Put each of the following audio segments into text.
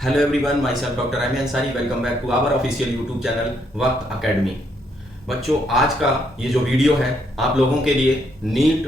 Hello everyone, myself doctor M Ansari. Welcome back to our official YouTube channel Waqt academy. बच्चों, आज का ये जो वीडियो है आप लोगों के लिए नीट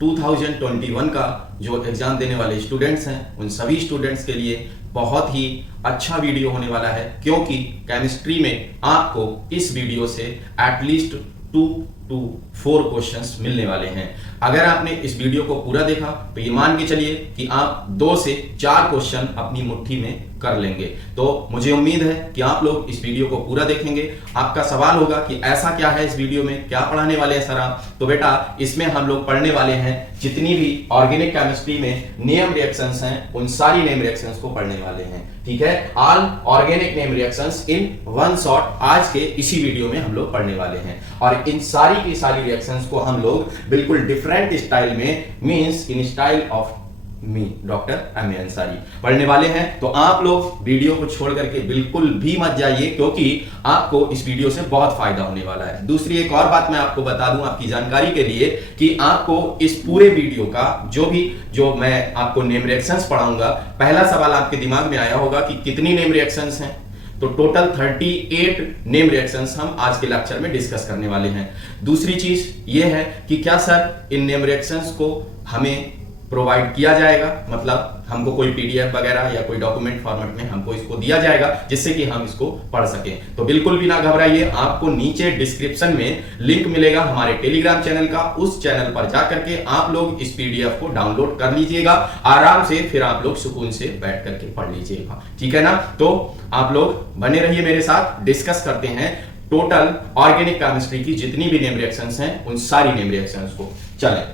2021 का जो एग्जाम देने वाले स्टूडेंट्स हैं उन सभी स्टूडेंट्स के लिए बहुत ही अच्छा वीडियो होने वाला है, क्योंकि केमिस्ट्री में आपको इस वीडियो से एटलीस्ट 2 to 4 क्वेश्चंस मिलने वाले हैं। अगर आपने इस वीडियो को पूरा देखा तो ये मान के चलिए कि आप 2 से 4 क्वेश्चन अपनी मुट्ठी में कर लेंगे। तो मुझे उम्मीद है कि आप लोग इस वीडियो को पूरा देखेंगे। आपका सवाल होगा कि ऐसा क्या है इस वीडियो में, क्या पढ़ाने वाले हैं सर आप? तो बेटा, इसमें हम लोग पढ़ने वाले हैं जितनी भी ऑर्गेनिक केमिस्ट्री में नेम रिएक्शंस हैं उन सारी नेम रिएक्शंस को पढ़ने वाले हैं। ठीक है, all organic name reactions in one shot आज के इसी वीडियो में हम लोग पढ़ने वाले हैं। और इन सारी की सारी रिएक्शंस को हम लोग बिल्कुल डिफरेंट स्टाइल में, means in style of me doctor M Ansari पढ़ने वाले हैं। तो आप लोग वीडियो को छोड़ करके बिल्कुल भी मत जाइए, क्योंकि आपको इस वीडियो से बहुत फायदा होने वाला है। दूसरी एक और बात मैं आपको बता दूं आपकी जानकारी के लिए कि आपको इस पूरे वीडियो का जो मैं आपको नेम रिएक्शंस पढ़ाऊंगा, पहला सवाल आपके दिमाग में आया होगा कि कितनी नेम रिएक्शंस हैं। तो टोटल 38 नेम रिएक्शंस हम आज के लेक्चर में डिस्कस करने वाले हैं। दूसरी चीज यह है कि क्या सर इन नेम रिएक्शंस को हमें प्रोवाइड किया जाएगा, मतलब हमको कोई पीडीएफ वगैरह या कोई डॉक्यूमेंट फॉर्मेट में हमको इसको दिया जाएगा जिससे कि हम इसको पढ़ सकें। तो बिल्कुल भी ना घबराइए, आपको नीचे डिस्क्रिप्शन में लिंक मिलेगा हमारे टेलीग्राम चैनल का। उस चैनल पर जाकर के आप लोग इस पीडीएफ को डाउनलोड कर लीजिएगा आराम से, फिर आप लोग सुकून से बैठ करके पढ़ लीजिएगा। ठीक है ना? तो आप लोग बने रहिए मेरे साथ, डिस्कस करते हैं टोटल ऑर्गेनिक केमिस्ट्री की जितनी भी नेम रिएक्शंस हैं उन सारी नेम रिएक्शंस को। चलें,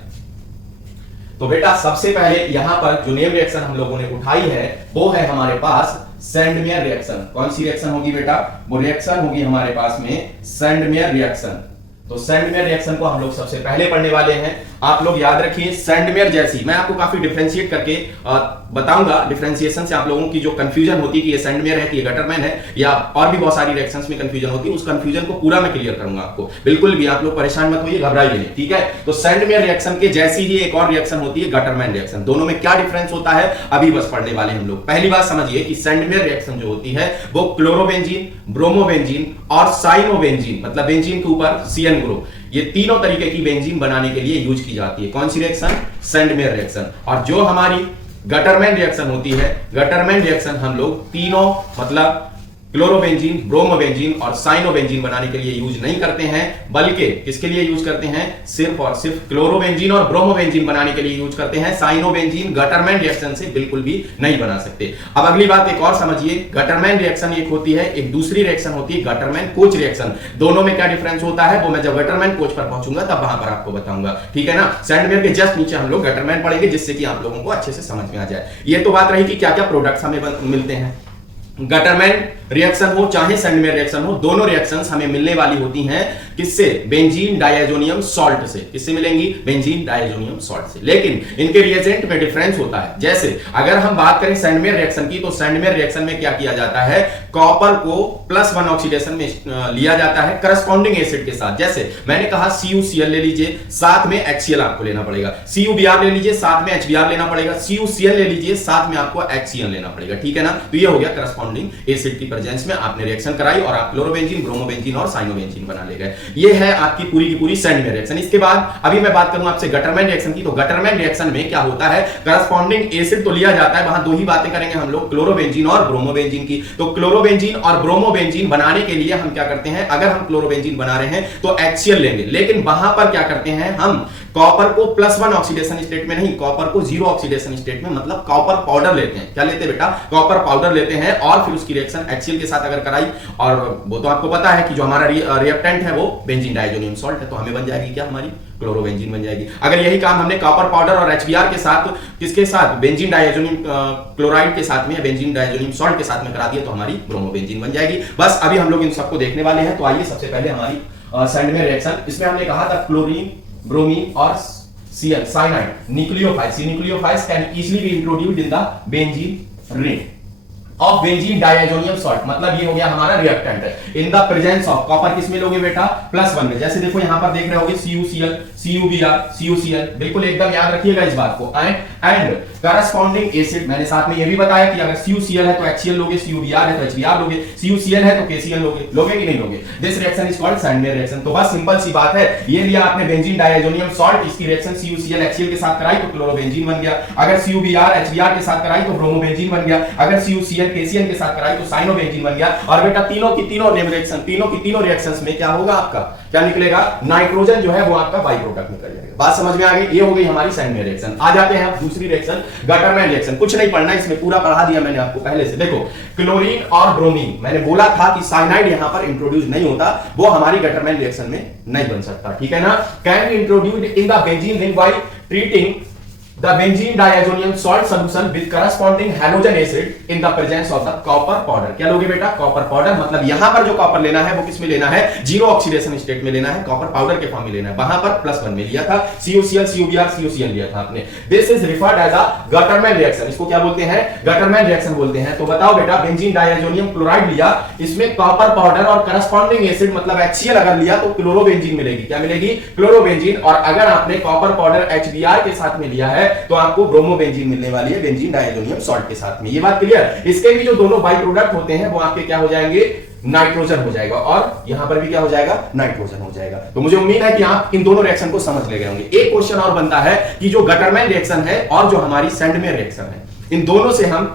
तो बेटा सबसे पहले यहां पर जो नेम रिएक्शन हम लोगों ने उठाई है वो है हमारे पास सैंडमेयर रिएक्शन। कौन सी रिएक्शन होगी बेटा? वो रिएक्शन होगी हमारे पास में सैंडमेयर रिएक्शन। तो सैंडमेयर रिएक्शन को हम लोग सबसे पहले पढ़ने वाले हैं। आप लोग याद रखिए, सैंडमेयर जैसी मैं आपको काफी डिफरेंशिएट करके बताऊंगा। डिफरेंशिएशन से आप लोगों की जो कंफ्यूजन होती है कि ये सैंडमेयर है कि ये गटरमैन है, या और भी बहुत सारी रिएक्शंस में कंफ्यूजन होती है, उस कंफ्यूजन को पूरा मैं क्लियर करूंगा आपको। बिल्कुल भी आप लोग परेशान मत होइए, घबराइए नहीं। ठीक है, तो सैंडमेयर रिएक्शन के जैसी ही एक और रिएक्शन होती है गटरमैन रिएक्शन। दोनों में क्या डिफरेंस होता है अभी बस पढ़ने वाले हम लोग। पहली बात समझिए कि सैंडमेयर रिएक्शन जो होती है वो क्लोरोबेंजीन, ब्रोमोबेंजीन और साइनोबेंजीन, मतलब बेंजीन के ऊपर CN ग्रुप, ये तीनों तरीके की बेंजीन बनाने के लिए यूज की जाती है। कौन सी रिएक्शन? Sandmeyer reaction. और जो हमारी गटरमैन रिएक्शन होती है, गटरमैन रिएक्शन हम लोग तीनों मतलब क्लोरोबेंजीन, ब्रोमोबेंजीन और साइनोबेंजीन बनाने के लिए यूज नहीं करते हैं, बल्कि किसके लिए यूज करते हैं? सिर्फ और सिर्फ क्लोरोबेंजीन और ब्रोमोबेंजीन बनाने के लिए यूज करते हैं। साइनोबेंजीन गटरमैन रिएक्शन से बिल्कुल भी नहीं बना सकते। अब अगली बात एक और समझिए, गटरमैन रिएक्शन एक होती है, एक दूसरी रिएक्शन होती है गटरमैन कोच रिएक्शन। दोनों में क्या डिफरेंस होता है वो मैं जब गटरमैन कोच पर पहुंचूंगा तब वहां पर आपको बताऊंगा। ठीक है ना? सैंडमेयर के जस्ट नीचे हम लोग गटरमैन पढ़ेंगे, जिससे कि आप लोगों को अच्छे से समझ में आ जाए। ये तो बात रही कि क्या क्या प्रोडक्ट्स हमें मिलते हैं। गटरमैन रिएक्शन हो चाहे सैंडमेयर रिएक्शन हो, दोनों रिएक्शंस हमें मिलने वाली होती हैं किससे? बेंजीन डायजोनियम सॉल्ट से। किससे मिलेंगी? बेंजीन डायजोनियम सॉल्ट से। लेकिन इनके रिएजेंट में डिफरेंस होता है। जैसे अगर हम बात करें सैंडमेयर रिएक्शन की, तो सैंडमेयर रिएक्शन में क्या किया जाता है? कॉपर को +1 ऑक्सीडेशन में लिया जाता है करस्पॉन्डिंग एसिड के साथ। जैसे मैंने कहा CuCl ले लीजिए, साथ में HCl आपको लेना पड़ेगा। CuBr ले लीजिए, साथ में HBr लेना पड़ेगा। CuCl ले लीजिए, साथ में आपको HCl लेना पड़ेगा। ठीक है ना? तो ये हो गया करस्पॉन्डिंग एसिड की प्रेजेंस में आपने रिएक्शन कराई और आप क्लोरोबेंजीन, ब्रोमोबेंजीन और साइनोबेंजीन बना ले गए। ये है आपकी पूरी की पूरी सैंडमेयर रिएक्शन। इसके बाद अभी मैं बात करूं आपसे गटरमैन रिएक्शन की, तो गटरमैन रिएक्शन में क्या होता है? करस्पॉन्डिंग एसिड तो लिया जाता है, वहां दो ही बातें करेंगे हम लोग, क्लोरोबेंजीन और ब्रोमोबेंजीन की। तो क्लोरोबेंजीन और ब्रोमोबेंजीन बनाने के लिए हम क्या करते हैं? अगर हम क्लोरोबेंजीन बना रहे हैं तो HCl लेंगे, लेकिन वहां पर क्या करते हैं? हम कॉपर को +1 ऑक्सीडेशन स्टेट में नहीं, कॉपर को 0 ऑक्सीडेशन स्टेट में, मतलब कॉपर पाउडर लेते हैं। क्या लेते हैं बेटा? कॉपर पाउडर लेते हैं और फिर उसकी रिएक्शन HCl के साथ अगर कराई, और वो तो आपको पता है कि जो हमारा रिएक्टेंट है वो बेंजीन डायजोनियम सॉल्ट है, तो हमें बन जाएगी क्या? हमारी क्लोरोबेंजीन बन जाएगी। अगर यही काम हमने कॉपर पाउडर और HBr के साथ, किसके साथ? बेंजीन डायजोनियम क्लोराइड के साथ में, बेंजीन डायजोनियम सॉल्ट के साथ में करा दिया तो हमारी ब्रोमोबेंजीन बन जाएगी। बस अभी हम लोग इन सबको देखने वाले हैं। तो आइए सबसे पहले हमारी सैंडमेयर रिएक्शन, इसमें हमने कहा था क्लोरीन, ब्रोमीन और Cl, cyanide, nucleophiles. See, nucleophiles can easily be introduced in the benzene ring. Of benzene diazonium salt, मतलब ये हो गया हमारा reactant in the presence of copper. किसमें लोगे बेटा? +1 में। जैसे देखो यहां पर देख रहे होगे CuCl, CuBr, CuCl, बिल्कुल एकदम याद रखिएगा इस बात को। एंड करस्पॉन्डिंग एसिड, मैंने साथ में ये भी बताया कि अगर CuCl है तो HCl लोगे, CuBr है तो HBr लोगे, CuCl है तो KCl लोगे कि नहीं लोगे? This reaction is called Sandmeyer reaction. तो बस सिंपल सी बात है, ये लिया आपने बेंजीन डाइएजोनियम सॉल्ट, इसकी रिएक्शन CuCl HCl के साथ कराई तो क्लोरोबेंजीन बन गया। अगर CuBr HBr के साथ कराई तो ब्रोमोबेंजीन बन गया। अगर CuCl KCl के साथ कराई तो साइनोबेंजीन बन गया। और बेटा तीनों की तीनों रिएक्शंस में क्या होगा आपका? क्या निकलेगा? नाइट्रोजन जो है वो आपका बाई प्रोडक्ट निकल जाएगा। बात समझ में आ गई? ये हो गई हमारी सैंडमेयर रिएक्शन। आ जाते हैं अब दूसरी रिएक्शन, गटरमैन रिएक्शन। कुछ नहीं पढ़ना, इसमें पूरा पढ़ा दिया मैंने आपको पहले से। देखो क्लोरीन और ब्रोमीन, मैंने बोला था कि साइनाइड यहां पर इंट्रोड्यूस नहीं होता, वो हमारी गटरमैन रिएक्शन में नहीं बन सकता, ठीक है ना? Can be introduced in the benzene ring by treating the benzene diazonium salt solution with corresponding halogen acid in the presence of the copper powder। क्या लोगे बेटा? Copper powder. मतलब यहां पर जो कॉपर लेना है वो किस में लेना है? जीरो ऑक्सीडेशन स्टेट में लेना है, कॉपर पाउडर के फॉर्म में लेना है। वहां पर +1 में लिया था, CuCl, CuBr, CuCl लिया था आपने। This is referred as a Gattermann reaction. इसको क्या बोलते हैं? गटरमैन रिएक्शन बोलते हैं। तो बताओ बेटा, बेंजीन डाइएजोनियम क्लोराइड लिया, इसमें कॉपर पाउडर और करस्पॉन्डिंग एसिड मतलब HCl अगर लिया तो क्लोरोबेंजीन मिलेगी। क्या मिलेगी? क्लोरोबेंजीन। और अगर आपने कॉपर पाउडर HBr के साथ में लिया है तो आपको ब्रोमोबेंजीन मिलने वाली है बेंजीन डाइएजोनियम सॉल्ट के साथ में। ये बात क्लियर? इसके भी जो दोनों बाई प्रोडक्ट होते हैं वो आपके क्या हो जाएंगे? नाइट्रोजन हो जाएगा। और यहां पर भी क्या हो जाएगा? नाइट्रोजन हो जाएगा। तो मुझे उम्मीद है कि आप इन दोनों रिएक्शन को समझ ले गए होंगे। एक क्वेश्चन और बनता है कि जो गटरमैन रिएक्शन है और जो हमारी सैंडमेयर रिएक्शन है, इन दोनों से हम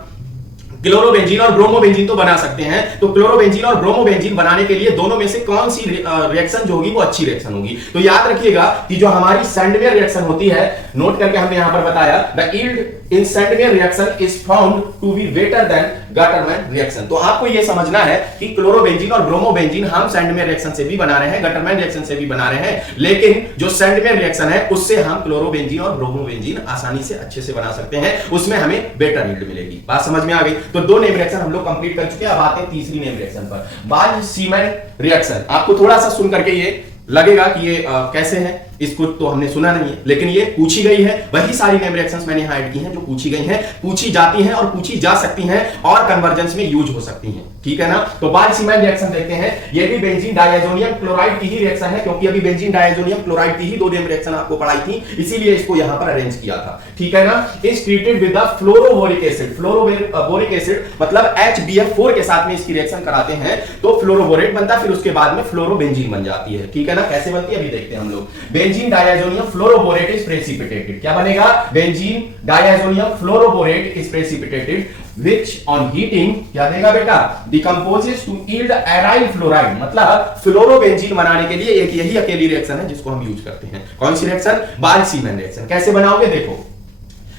क्लोरोबेंजीन और ब्रोमोबेंजीन तो बना सकते हैं। तो क्लोरोबेंजीन और ब्रोमोबेंजीन बनाने के लिए दोनों में से कौन सी रिएक्शन जो होगी वो अच्छी रिएक्शन होगी? तो याद रखिएगा कि जो हमारी सैंडमेयर रिएक्शन होती है, नोट करके हमने यहां पर बताया, the yield in Sandmeyer reaction is found to be better than Gattermann reaction. तो आपको यह समझना है कि क्लोरोबेंजीन और ब्रोमोबेंजीन हम सैंडमेयर रिएक्शन से भी बना रहे हैं, गटरमैन रिएक्शन से भी बना रहे हैं, लेकिन जो सैंडमेयर रिएक्शन है उससे हम क्लोरोबेंजीन और ब्रोमोबेंजीन आसानी से अच्छे से बना सकते हैं, उसमें हमें बेटर यील्ड मिलेगी। बात समझ में आ गई? तो दो नेम रिएक्शन हम लोग कंप्लीट कर चुके हैं। अब आते हैं तीसरी नेम रिएक्शन पर, बाल्ज सीमैन रिएक्शन। आपको थोड़ा सा सुन करके ये लगेगा कि ये कैसे है, इसको तो हमने सुना नहीं है, लेकिन ये पूछी गई है। वही सारी नेम रिएक्शंस मैंने यहां ऐड की हैं जो पूछी गई हैं, पूछी जाती हैं और पूछी जा सकती हैं और कन्वर्जेंस में यूज हो सकती हैं, ठीक है ना? तो बाल्ज-सीमैन रिएक्शन देखते हैं। ये भी बेंजीन डाइएजोनियम क्लोराइड की ही रिएक्शन है, क्योंकि अभी बेंजीन डाइएजोनियम क्लोराइड की ही दो नेम रिएक्शन आपको पढ़ाई थी, इसीलिए इसको यहां पर अरेंज किया था, ठीक है ना? Is treated with the fluoroboric acid. Fluoroboric acid मतलब HBF4 के साथ में इसकी रिएक्शन कराते हैं तो फ्लोरोबोरेट बनता है, फिर उसके बाद में फ्लोरोबेंजीन बन जाती है, ठीक है ना? कैसे बनती है अभी देखते हैं हम लोग। Benzene diazonium fluoroborate is precipitated. क्या बनेगा? Benzene diazonium fluoroborate is precipitated which on heating क्या देगा बेटा? decomposes to yield aryl fluoride। मतलब फ्लोरोबेंजीन बनाने के लिए एक यही अकेली रिएक्शन है जिसको हम यूज करते हैं। कौन सी रिएक्शन? बाल्ज-सीमैन रिएक्शन। कैसे बनाओगे देखो,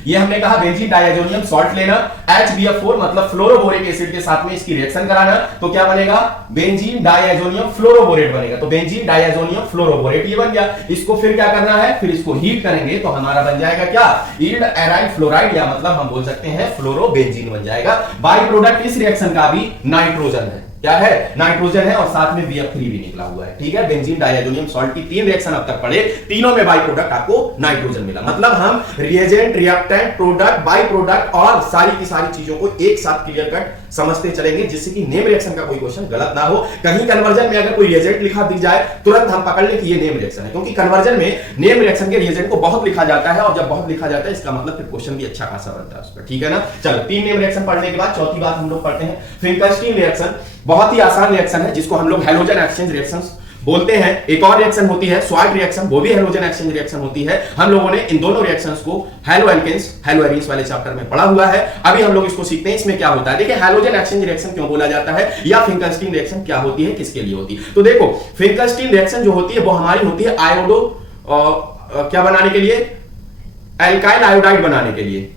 ये हमने कहा बेंजीन डाइएजोनियम सॉल्ट लेना, HBF4 मतलब फ्लोरोबोरिक एसिड के साथ में इसकी रिएक्शन कराना, तो क्या बनेगा? बेंजीन डाइएजोनियम फ्लोरोबोरेट बनेगा। तो बेंजीन डाइएजोनियम फ्लोरोबोरेट ये बन गया। इसको फिर क्या करना है? फिर इसको हीट करेंगे तो हमारा बन जाएगा क्या? यील्ड एराइल फ्लोराइड, या मतलब हम बोल सकते हैं फ्लोरोबेंजीन बन जाएगा। बाई प्रोडक्ट इस रिएक्शन का भी नाइट्रोजन है। क्या है? नाइट्रोजन है और साथ में BF3 भी निकला हुआ है, ठीक है? बेंजीन डाइएजोनियम सॉल्ट की तीन रिएक्शन अब तक पढ़े, तीनों में बाई प्रोडक्ट आपको नाइट्रोजन मिला। मतलब हम reagent, reactant, product, by product और सारी की सारी चीजों को एक साथ क्लियर कट समझते चलेंगे, जिससे कि नेम रिएक्शन का कोई क्वेश्चन गलत ना हो। कहीं कन्वर्जन में अगर कोई रिएजेंट लिखा दी जाए तुरंत हम पकड़ लें कि ये नेम रिएक्शन है, क्योंकि कन्वर्जन में नेम रिएक्शन के रिएजेंट को बहुत लिखा जाता है, और जब बहुत लिखा जाता है इसका मतलब फिर क्वेश्चन भी अच्छा खासा बनता है उस पर, ठीक है ना? चलो, तीन नेम रिएक्शन पढ़ने के बाद चौथी बात हम लोग पढ़ते हैं फिंकलस्टीन रिएक्शन। बहुत ही आसान रिएक्शन है जिसको हम लोग हैलोजन एक्सचेंज रिएक्शंस बोलते हैं। एक और रिएक्शन होती है स्वार्ट रिएक्शन, वो भी हैलोजन एक्सचेंज रिएक्शन होती है। हम लोगों ने इन दोनों रिएक्शंस को हैलो एल्केन्स, हैलो एरीन्स वाले चैप्टर में पढ़ा हुआ है। अभी हम लोग इसको सीखते हैं इसमें क्या होता है। देखिए, हैलोजन एक्सचेंज रिएक्शन क्यों बोला जाता है, या फिंकलस्टीन रिएक्शन क्या होती है, किसके लिए होती है? तो देखो, फिंकलस्टीन रिएक्शन जो होती है वो हमारी होती है आयोडो क्या बनाने के लिए? एल्काइल आयोडाइड बनाने के लिए।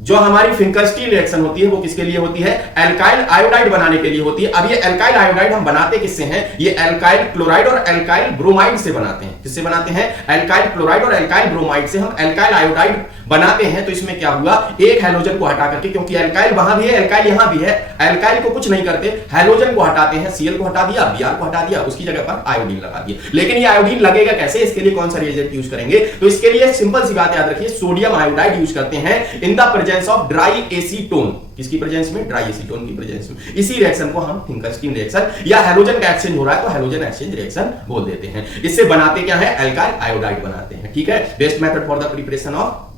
जो हमारी फिंकलस्टीन रिएक्शन होती है वो किसके लिए होती है? एल्काइल आयोडाइड बनाने के लिए होती है। अब ये एल्काइल आयोडाइड हम बनाते किससे हैं? ये एल्काइल क्लोराइड और एल्काइल ब्रोमाइड से बनाते हैं। किससे बनाते हैं? एल्काइल क्लोराइड और एल्काइल ब्रोमाइड से हम एल्काइल आयोडाइड बनाते हैं। तो इसमें क्या हुआ? एक हैलोजन को हटा करके, क्योंकि एल्काइल वहां भी है, एल्काइल यहां भी है, एल्काइल को कुछ नहीं करते, हैलोजन को हटाते हैं, Cl को हटा दिया, Br को हटा दिया, उसकी जगह पर आयोडीन लगा दिया। लेकिन ये आयोडीन लगेगा कैसे? इसके लिए कौन सा रिएजेंट यूज करेंगे? तो इसके लिए सिंपल सी बात याद रखिए, सोडियम आयोडाइड यूज करते हैं इन the presence of dry acetone. किसकी प्रेजेंस में? ड्राई एसीटोन की प्रेजेंस में। इसी रिएक्शन को हम फिंकरस्टीन रिएक्शन या हैलोजन का एक्सचेंज हो रहा है तो हैलोजन एक्सचेंज रिएक्शन बोल देते हैं। इससे बनाते क्या है? एल्काइल आयोडाइड बनाते हैं। ठीक है, best method for the preparation of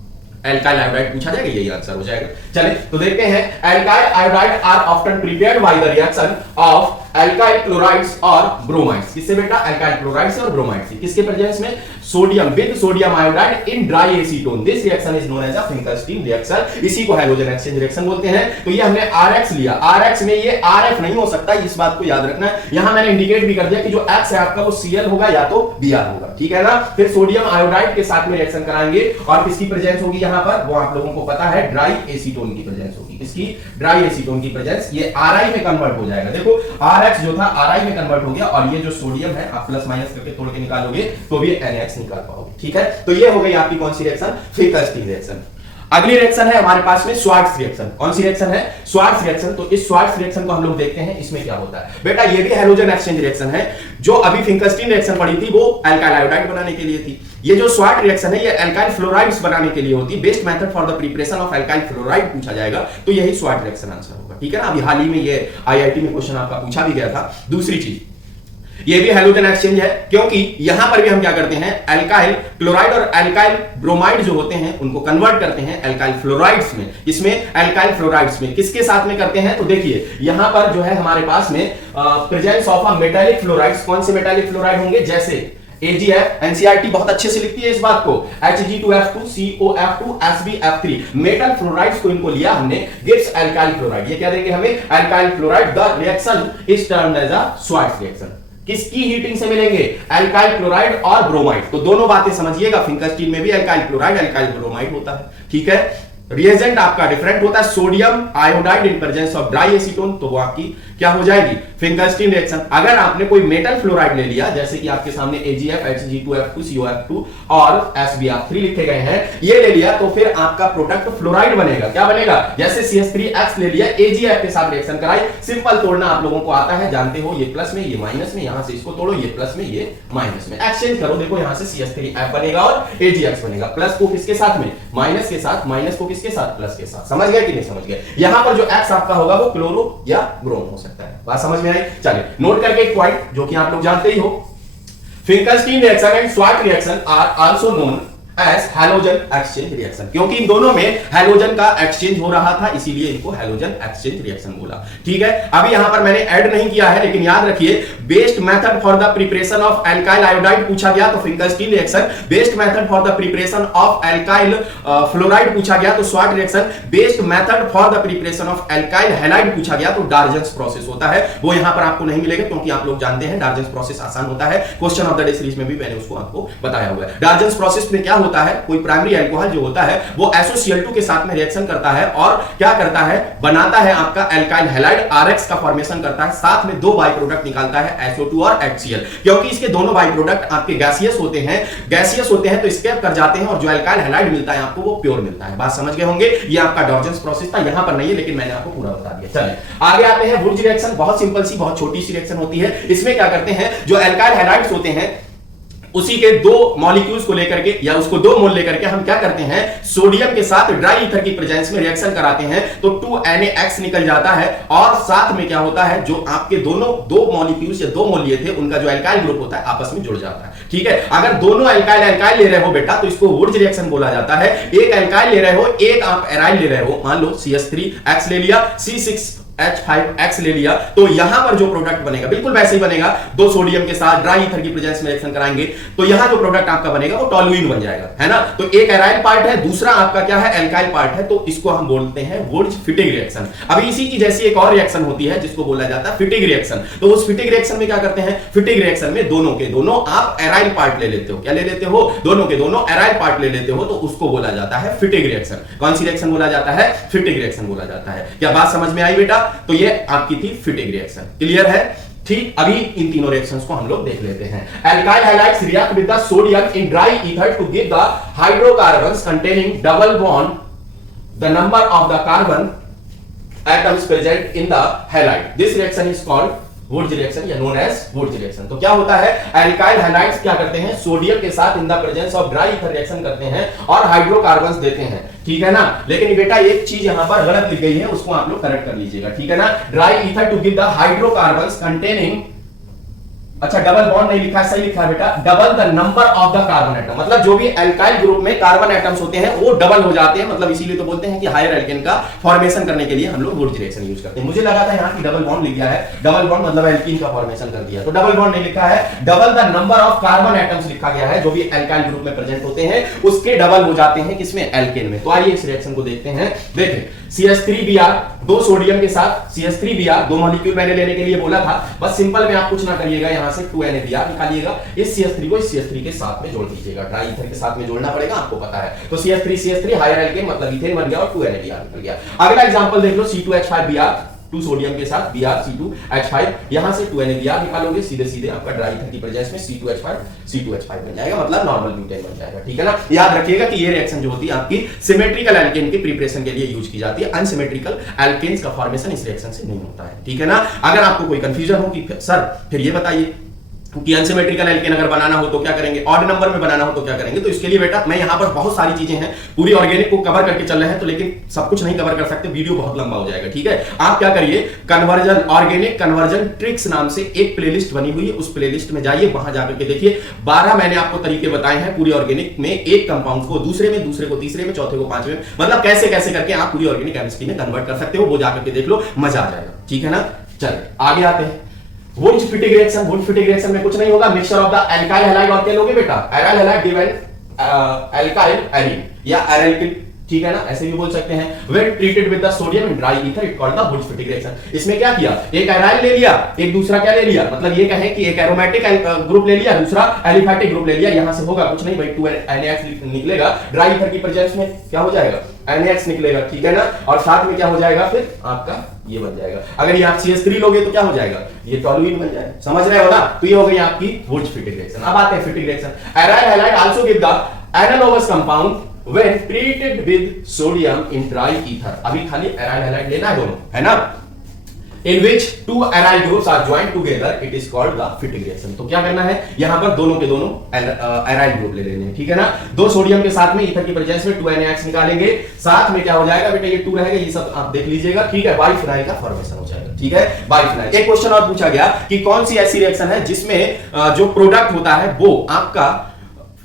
alkyl iodide पूछा जाएगा, यही आंसर हो जाएगा। चलिए तो देखते हैं, alkyl iodide are often prepared by the reaction of alkyl chlorides और ब्रोमाइड्स। किससे बेटा? एल्काइल क्लोराइड्स और ब्रोमाइड्स। किसके प्रेजेंस में? Sodium with sodium iodide in dry acetone. This reaction is known as a Finkelstein reaction. इसी को halogen exchange reaction बोलते हैं। तो ये हमने Rx लिया, Rx में ये Rf नहीं हो सकता, इस बात को याद रखना है। यहां मैंने इंडिकेट भी कर दिया कि जो X है आपका वो Cl होगा या तो Br होगा, ठीक है ना। फिर सोडियम आयोडाइड के साथ में रिएक्शन कराएंगे और किसकी प्रेजेंस होगी यहां पर? वो आप लोगों को पता है, ड्राई एसीटोन की प्रेजेंस होगी। किसकी? ड्राई एसीटोन की प्रेजेंस। ये Ri में कन्वर्ट हो जाएगा। देखो Rx जो था Ri में कन्वर्ट हो गया और ये जो सोडियम है आप प्लस माइनस करके तोड़ के निकालोगे तो भी NaX निकाल पाओगे, ठीक है। तो ये हो गई आपकी कौन सी रिएक्शन? Finkelstein reaction. अगली रिएक्शन है हमारे पास में श्वार्ट्ज रिएक्शन। कौन सी रिएक्शन है? Swarts reaction. तो इस श्वार्ट्ज रिएक्शन को हम लोग देखते हैं, इसमें क्या होता है बेटा। ये भी हैलोजन एक्सचेंज रिएक्शन है। जो अभी फिंकरस्टीन रिएक्शन पड़ी थी वो एल्काइल आयोडाइड बनाने के लिए थी। ये जो श्वार्ट्ज रिएक्शन है ये एल्काइल फ्लोराइड्स बनाने के लिए होती। Best method for the preparation of alkyl fluoride पूछा जाएगा तो यही श्वार्ट्ज रिएक्शन आंसर होगा, ठीक है ना। अभी हाल ही में ये IIT में क्वेश्चन आपका पूछा भी गया था। दूसरी चीज, ये भी हैलोजन एक्सचेंज है क्योंकि यहां पर भी हम क्या करते हैं? एल्काइल क्लोराइड और एल्काइल ब्रोमाइड जो होते हैं उनको कन्वर्ट करते हैं एल्काइल फ्लोराइड्स में। इसमें एल्काइल फ्लोराइड्स में किसके साथ में करते हैं? तो देखिए यहां पर जो है हमारे पास में presence of a metallic fluorides. कौन से मेटालिक फ्लोराइड होंगे? जैसे AgF, NCERT बहुत अच्छे से लिखती है इस बात को, Hg2F2, COF2, SbF3। Metal fluorides को इनको लिया हमने, गिव्स एल्काइल फ्लोराइड। ये क्या देंगे हमें? Alkyl fluoride. The reaction is termed as a Swarts reaction. किसकी हीटिंग से मिलेंगे? एल्काइल क्लोराइड और ब्रोमाइड। तो दोनों बातें समझिएगा, फिंकरस्टीन में भी एल्काइल क्लोराइड एल्काइल ब्रोमाइड होता है, ठीक है। रिएजेंट आपका डिफरेंट होता है, sodium iodide in presence of dry acetone, तो वो आपकी क्या हो जाएगी? फिंकरस्टीन रिएक्शन। अगर आपने कोई मेटल फ्लोराइड ले लिया, जैसे कि आपके सामने AgF, Hg2F2, COF2 और SbF3 लिखे गए हैं, ये ले लिया तो फिर आपका प्रोडक्ट फ्लोराइड बनेगा। क्या बनेगा? जैसे CH3X ले लिया, AgF के साथ रिएक्शन कराई, सिंपल तोड़ना आप लोगों को आता है, जानते हो, ये प्लस में ये माइनस में, यहां से इसको तोड़ो, ये प्लस में ये माइनस में, एक्सचेंज करो। देखो यहां से CH3F बनेगा और AgX बनेगा। प्लस को किसके साथ में? माइनस के साथ, माइनस को किसके साथ? प्लस के साथ। समझ गए कि नहीं समझ गए? यहां पर जो X आपका होगा वो क्लोरो या ब्रोम हो सकता है। बात समझ में आई? चलिए नोट करके एक पॉइंट जो कि आप लोग जानते ही हो, Finkelstein reaction and Swarts reaction are also known as halogen exchange reaction, क्योंकि इन दोनों में हैलोजन का एक्सचेंज हो रहा था, इसीलिए इनको हैलोजन एक्सचेंज रिएक्शन बोला, ठीक है। अभी यहां पर मैंने ऐड नहीं किया है, लेकिन याद रखिए best method for the preparation of alkyl iodide पूछा गया तो Finkelstein reaction, best method for the preparation of alkyl fluoride पूछा गया तो Swarts reaction, best method for the preparation of alkyl halide पूछा गया तो डार्जन्स प्रोसेस होता है। वो यहां पर आपको नहीं मिलेगा क्योंकि आप लोग जानते हैं डार्जन्स प्रोसेस आसान होता है, question of the day series में भी मैंने उसको आपको बताया हुआ है। डार्जन्स प्रोसेस में क्या होता है? कोई प्राइमरी अल्कोहल जो होता है वो SOCl2 के साथ में रिएक्शन करता है और क्या करता है? बनाता है आपका एल्काइल हैलाइड, RX का फॉर्मेशन करता है, साथ में दो बाई प्रोडक्ट निकालता है SO2 और HCl। क्योंकि इसके दोनों बाई प्रोडक्ट आपके गैसियस होते हैं तो स्केप कर जाते हैं और जो एल्काइल हैलाइड मिलता है आपको वो प्योर मिलता है। बात समझ गए होंगे? ये आपका डार्जन्स प्रोसेस था, यहां पर नहीं है लेकिन मैंने आपको पूरा बता दिया। चलिए आगे आते हैं वुर्ज रिएक्शन। बहुत सिंपल सी, बहुत छोटी सी रिएक्शन होती है। इसमें क्या करते हैं? जो एल्काइल हैलाइड्स होते हैं उसी के दो मॉलिक्यूल्स को लेकर के या उसको दो मोल लेकर के हम क्या करते हैं? सोडियम के साथ ड्राई ईथर की प्रेजेंस में रिएक्शन कराते हैं तो 2NaX निकल जाता है और साथ में क्या होता है? जो आपके दोनों दो मॉलिक्यूल्स या दो मोल लिए थे उनका जो एल्काइल ग्रुप होता है आपस में जुड़ जाता है, ठीक है। अगर दोनों एल्काइल ले रहे हो बेटा तो इसको वुर्ज रिएक्शन बोला जाता है। एक एल्काइल ले रहे हो, एक आप एराइल ले रहे हो, मान लो CH3X ले लिया, C6H5X ले लिया, तो यहां पर जो प्रोडक्ट बनेगा बिल्कुल वैसे ही बनेगा। दो सोडियम के साथ ड्राई ईथर की प्रेजेंस में रिएक्शन कराएंगे तो यहां जो प्रोडक्ट आपका बनेगा वो टॉलुइन बन जाएगा, है ना। तो एक एराइल पार्ट है, दूसरा आपका क्या है? एल्काइल पार्ट है, तो इसको हम बोलते हैं वुर्ज फिटिंग रिएक्शन। अभी इसी की जैसी एक और रिएक्शन होती है जिसको बोला जाता है फिटिंग रिएक्शन। तो उस फिटिंग रिएक्शन में क्या करते हैं? फिटिंग रिएक्शन में दोनों के दोनों आप एराइल पार्ट ले लेते हो। क्या ले लेते हो? दोनों के दोनों एराइल पार्ट ले लेते हो, तो उसको बोला जाता है फिटिंग रिएक्शन। कौन सी रिएक्शन बोला जाता है? फिटिंग रिएक्शन बोला जाता है। क्या बात समझ में आई बेटा? तो ये आपकी थी फिटिंग रिएक्शन, क्लियर है? ठीक, अभी इन तीनों रिएक्शंस को हम लोग देख लेते हैं। Alkyl halides react with the sodium in dry ether to give the hydrocarbons containing double bond the number of the carbon atoms present in the halide. This reaction is called Wurtz reaction या known as Wurtz reaction. तो क्या होता है, alkyl halides क्या करते हैं, sodium के साथ इन the presence of dry ether reaction करते हैं और हाइड्रोकार्बन्स देते हैं, ठीक है ना। लेकिन बेटा एक चीज यहां पर गलत लिख गई है, उसको आप लोग करेक्ट कर लीजिएगा, ठीक है ना। Dry ether to give the hydrocarbons containing, अच्छा डबल बॉन्ड नहीं लिखा है, सही लिखा है बेटा, double the number of the carbon atom, मतलब जो भी एल्काइल ग्रुप में कार्बन एटम्स होते हैं वो डबल हो जाते हैं, मतलब इसीलिए तो बोलते हैं कि हायर एल्केन का फॉर्मेशन करने के लिए हम लोग वुड्स रिएक्शन यूज करते हैं। मुझे लगा था यहाँ की डबल बॉन्ड लिख दिया है, डबल बॉन्ड मतलब एल्कीन का फॉर्मेशन कर दिया, तो डबल बॉन्ड नहीं लिखा है, double the number of carbon atoms लिखा गया है, जो भी एल्काइल ग्रुप में प्रेजेंट होते हैं उसके डबल हो जाते हैं किसमें, एल्केन में। तो आइए इस रिएक्शन को देखते हैं। देखें CH3Br, दो सोडियम के साथ CH3Br, दो मॉलिक्यूल मैंने लेने के लिए बोला था, बस सिंपल में आप कुछ ना करिएगा, यहां से 2NaBr निकालिएगा, इस CH3 को इस CH3 के साथ में जोड़ दीजिएगा, ड्राई ईथर के साथ में जोड़ना पड़ेगा, आपको पता है। तो CH3 हायर एल्केन मतलब इथेन बन गया और 2NaBr निकल गया। अगला एग्जांपल देख लो, C2H5Br, 2 सोडियम के साथ Br, यहां से 2NaBr निकालोगे, सीधे सीधे आपका ड्राई ईथर की प्रेजेंस में C2H5 बन जाएगा, मतलब नॉर्मल ब्यूटेन बन जाएगा, ठीक है ना। याद रखिएगा कि ये रिएक्शन जो होती है आपकी सिमेट्रिकल एल्केन के प्रिपरेशन के लिए यूज की जाती है, अनसिमेट्रिकल एल्केन्स का फॉर्मेशन इस रिएक्शन से नहीं होता है, ठीक है ना। अगर आपको कोई कंफ्यूजन हो कि सर फिर ये बताइए कि अनसिमेट्रिकल एल्केन अगर बनाना हो तो क्या करेंगे, ऑड नंबर में बनाना हो तो क्या करेंगे, तो इसके लिए बेटा मैं यहां पर बहुत सारी चीजें हैं, पूरी ऑर्गेनिक को कवर करके चल रहे हैं, तो लेकिन सब कुछ नहीं कवर कर सकते, वीडियो बहुत लंबा हो जाएगा, ठीक है। आप क्या करिए, कन्वर्जन, ऑर्गेनिक कन्वर्जन ट्रिक्स नाम से एक प्लेलिस्ट बनी हुई है, उस प्लेलिस्ट में जाइए, वहां जाकर के देखिए 12 मैंने आपको तरीके बताए हैं पूरी ऑर्गेनिक में, एक कंपाउंड को दूसरे में, दूसरे को तीसरे में, चौथे को पांचवें में, मतलब कैसे कैसे करके आप पूरी ऑर्गेनिक केमिस्ट्री में कन्वर्ट कर सकते हो, वो जाकर के देख लो, मजा आ जाएगा, ठीक है ना। चलिए आगे आते हैं। वुड्स फिटिंग रिएक्शन में कुछ नहीं होगा, mixture of the alkyl halide और क्या लोगे बेटा, aryl halide given alkyl arene या एराइल, ठीक है ना, ऐसे भी बोल सकते हैं। When treated with the sodium in dry ether it called the Wurtz Fittig reaction. इसमें क्या किया, एक एराइल ले लिया, एक दूसरा क्या ले लिया, मतलब ये कहें कि एक एरोमेटिक ग्रुप ले लिया, दूसरा एलिफैटिक ग्रुप ले लिया, यहां से होगा कुछ नहीं भाई, 2NaX निकलेगा, ड्राई ईथर की प्रेजेंस में क्या हो जाएगा, NaX निकलेगा, ठीक है ना, और साथ में क्या हो जाएगा, फिर आपका ये बन जाएगा। अगर ये आप CH3 लोगे तो क्या हो जाएगा, ये टोलुइन बन जाएगा, समझ रहे हो ना। तो ये हो गई आपकी वुड्स फिटिंग रिएक्शन। अब आते हैं fitting reaction. Aryl halide also give the analogous compound when treated with sodium in dry ether। अभी खाली एराइल हैलाइड लेना है दोनों, है ना, in which two aryl groups are joined together it is called the fitting reaction। तो क्या करना है, यहां पर दोनों के दोनों एराइल ग्रुप ले लेने हैं, ठीक है ना। दो सोडियम के साथ में ईथर की प्रेजेंस में 2NaX निकालेंगे, साथ में क्या हो जाएगा बेटा, ये 2 रहेगा, ये सब आप देख लीजिएगा, ठीक है, बाइफिनाइल का फॉर्मेशन हो जाएगा, ठीक है, बाइफिनाइल। एक क्वेश्चन और पूछा गया कि कौन सी ऐसी रिएक्शन है जिसमें जो प्रोडक्ट होता है वो आपका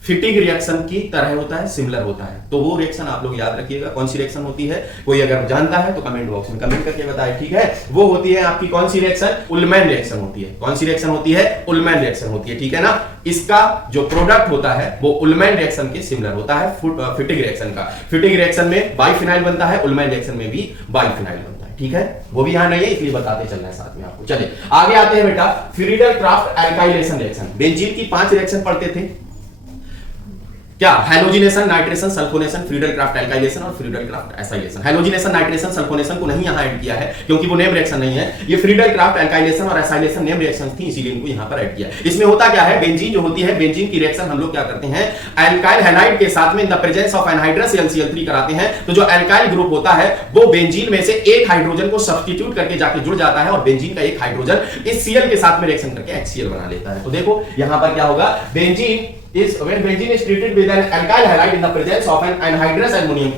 फिटिंग रिएक्शन की तरह होता है, सिमिलर होता है, तो वो रिएक्शन आप लोग याद रखिएगा, कौन सी रिएक्शन होती है, कोई अगर जानता है तो कमेंट बॉक्स में कमेंट करके बताए, ठीक है। वो होती है आपकी कौन सी रिएक्शन, उल्मैन रिएक्शन होती है। कौन सी रिएक्शन होती है, उल्मैन रिएक्शन होती है, ठीक है ना। इसका जो प्रोडक्ट होता है वो उल्मैन रिएक्शन के सिमिलर होता है फिटिंग रिएक्शन का। फिटिंग रिएक्शन में बाइफिनाइल बनता है, उल्मैन रिएक्शन में भी बाइफिनाइल बनता है, ठीक है, वो भी यहां नहीं है इसलिए बताते चलना है साथ में आपको। चलिए आगे आते हैं बेटा, फ्रीडल-क्राफ्ट एल्काइलेशन रिएक्शन। बेंजीन की 5 रिएक्शन पढ़ते थे क्या, halogenation, nitration, sulphonation, Friedel Craft alkylation और Friedel Craft acylation. Halogenation, nitration, sulphonation को नहीं यहां ऐड किया है क्योंकि वो नेम रिएक्शन नहीं है, ये फ्रीडल-क्राफ्ट एल्काइलेशन और एसाइलेशन नेम रिएक्शन थी, इसीलिए इनको यहां पर ऐड किया है। इसमें होता क्या है, बेंजीन जो होती है, बेंजीन की रिएक्शन हम लोग क्या करते हैं, एल्काइल हैलाइड के साथ में इन the presence of anhydrous LCl3 कराते हैं, तो जो एल्काइल ग्रुप होता है वो बेंजीन में से एक हाइड्रोजन को सब्स्टिट्यूट करके जाके जुड़ जाता है और बेंजीन का एक हाइड्रोजन इस Cl के साथ में रिएक्शन करके HCl बना लेता है। तो देखो यहां पर क्या होगा, benzene is when benzene is treated with an alkyl halide in the presence of an anhydrous ammonium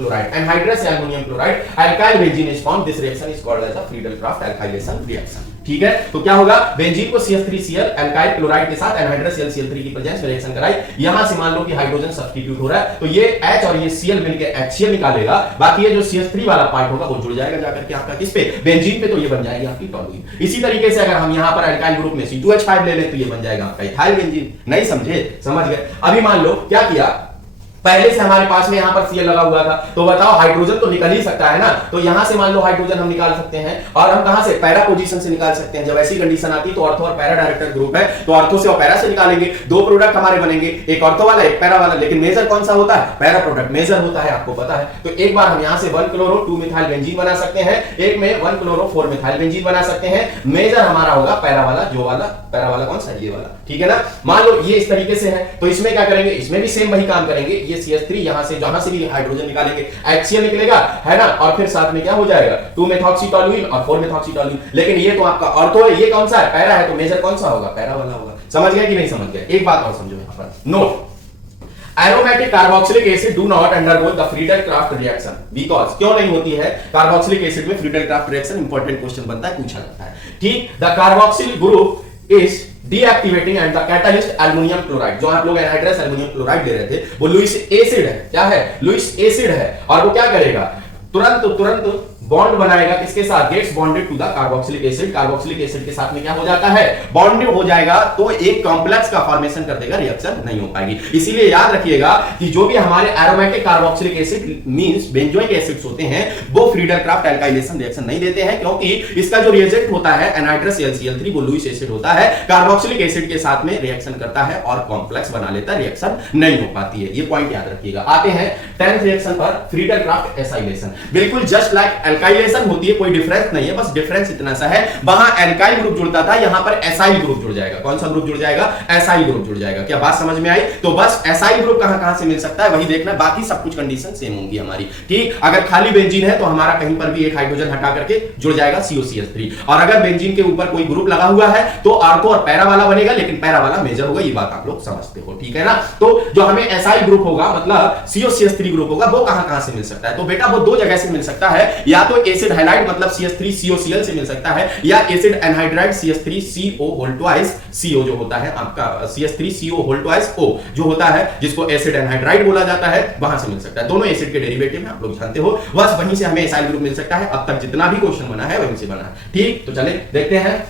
chloride, alkyl benzene is formed, this reaction is called as a Friedel-Crafts alkylation reaction, ठीक है। तो क्या होगा, benzene को CH3Cl alkyl chloride के साथ anhydrous LCl3 की presence में रिएक्शन कराई, यहां से मान लो कि हाइड्रोजन सब्स्टिट्यूट हो रहा है, तो ये H और ये Cl मिलकर HCl निकालेगा, बाकी ये जो CH3 वाला पार्ट होगा वो जुड़ जाएगा जाकर के आपका किस पे, बेंजीन पे, तो ये बन जाएगी आपकी टोलुइन। इसी तरीके से अगर हम यहां पर एल्काइल ग्रुप में C2H5 ले लें तो ये बन जाएगा आपका इथाइल बेंजीन। नहीं समझे, समझ गए। अभी मान लो क्या किया, पहले से हमारे पास में यहां पर Cl लगा हुआ था, तो बताओ हाइड्रोजन तो निकल ही सकता है ना, तो यहां से मान लो हाइड्रोजन हम निकाल सकते हैं, और हम कहां से, पैरा पोजीशन से निकाल सकते हैं। जब ऐसी कंडीशन आती है तो ऑर्थो और पैरा डायरेक्टर ग्रुप है, तो ऑर्थो से और पैरा से निकालेंगे, दो प्रोडक्ट हमारे बनेंगे, एक ऑर्थो वाला एक पैरा वाला, लेकिन मेजर कौन सा होता है, पैरा प्रोडक्ट मेजर होता है, आपको पता है। तो एक बार हम यहां से 1 क्लोरो 2 मिथाइल बेंजीन बना सकते हैं, एक में 1 क्लोरो 4 मिथाइल बेंजीन बना सकते हैं। मेजर हमारा होगा पैरा वाला, जो वाला पैरा वाला कौन सा, ये वाला, ठीक है ना। मान लो ये इस तरीके से है, तो इसमें क्या करेंगे, इसमें भी सेम वही काम करेंगे, ये CH3 यहां से जहां से भी हाइड्रोजन निकालेंगे HCl निकलेगा, है ना, और फिर साथ में क्या हो जाएगा 2 मेथॉक्सीटोलुइन और 4 मेथॉक्सीटोलुइन। लेकिन ये तो आपका ऑर्थो है, ये कौन सा है, पैरा है, तो मेजर कौन सा होगा, पैरा वाला होगा। समझ गए कि नहीं समझ गए? एक बात और समझो यहां पर, note aromatic carboxylic acid do not undergo the Friedel-Crafts reaction because, क्यों नहीं होती है कार्बोक्सिलिक एसिड में फ्रीडल-क्राफ्ट रिएक्शन? इंपॉर्टेंट क्वेश्चन बनता है, पूछा जाता है। ठीक, the carboxyl group is deactivating and the catalyst aluminium chloride, जो आप लोग एनहाइड्रस एल्युमिनियम क्लोराइड ले रहे थे, वो लुईस एसिड है। क्या है? लुईस एसिड है। और वो क्या करेगा, तुरंत बॉन्ड बनाएगा किसके साथ, gets bonded to the carboxylic acid, carboxylic acid के साथ में क्या हो जाता है, बॉन्डेड हो जाएगा, तो एक कॉम्प्लेक्स का फॉर्मेशन कर देगा, रिएक्शन नहीं हो पाएगी। इसीलिए याद रखिएगा कि जो भी हमारे aromatic carboxylic acid means benzoic acids होते हैं, वो फ्रीडल-क्राफ्ट एल्काइलेशन रिएक्शन नहीं देते हैं, क्योंकि इसका जो रिएजेंट होता है एनहाइड्रस LCl3 वो लुईस एसिड होता है, कार्बोक्सिलिक एसिड के साथ में रिएक्शन करता है और कॉम्प्लेक्स बना लेता है, रिएक्शन नहीं हो पाती है। ये पॉइंट याद रखिएगा। आते हैं 10th रिएक्शन पर, फ्रीडल-क्राफ्ट एसाइलेशन। बिल्कुल जस्ट लाइक एल्काइलेशन होती है, कोई डिफरेंस नहीं है, बस डिफरेंस इतना सा है, वहां एल्काइल ग्रुप जुड़ता था, यहां पर एसाइल ग्रुप जुड़ जाएगा। कौन सा ग्रुप जुड़ जाएगा? एसाइल ग्रुप जुड़ जाएगा। क्या बात समझ में आई? तो बस एसाइल ग्रुप कहां से मिल सकता है वही देखना, बाकी सब कुछ कंडीशन सेम होंगी हमारी। ठीक, अगर खाली बेंजीन है तो हमारा कहीं पर भी एक हाइड्रोजन हटा करके जुड़ जाएगा COCH3, और अगर बेंजीन के ऊपर कोई ग्रुप लगा हुआ है तो ऑर्थो और पैरा वाला बनेगा, लेकिन पैरा वाला मेजर होगा, ये बात आप लोग समझते हो। ठीक है ना? तो जो हमें एसाइल ग्रुप होगा मतलब COCH3 ग्रुप होगा, वो कहां से मिल सकता है? तो बेटा वो दो जगह से मिल सकता है, या तो एसिड हैलाइड मतलब CH3COCl से मिल सकता है, या एसिड एनहाइड्राइड CH3CO जो होता है आपका CH3CO जो होता है, जिसको एसिड एनहाइड्राइड बोला जाता है, वहां से मिल सकता है। दोनों एसिड के डेरिवेटिव में आप लोग जानते हो, बस वहीं से हमें एसाइल ग्रुप मिल सकता है। अब तक जितना भी क्वेश्चन बना है वहीं से बना है। ठीक, तो चले देखते हैं।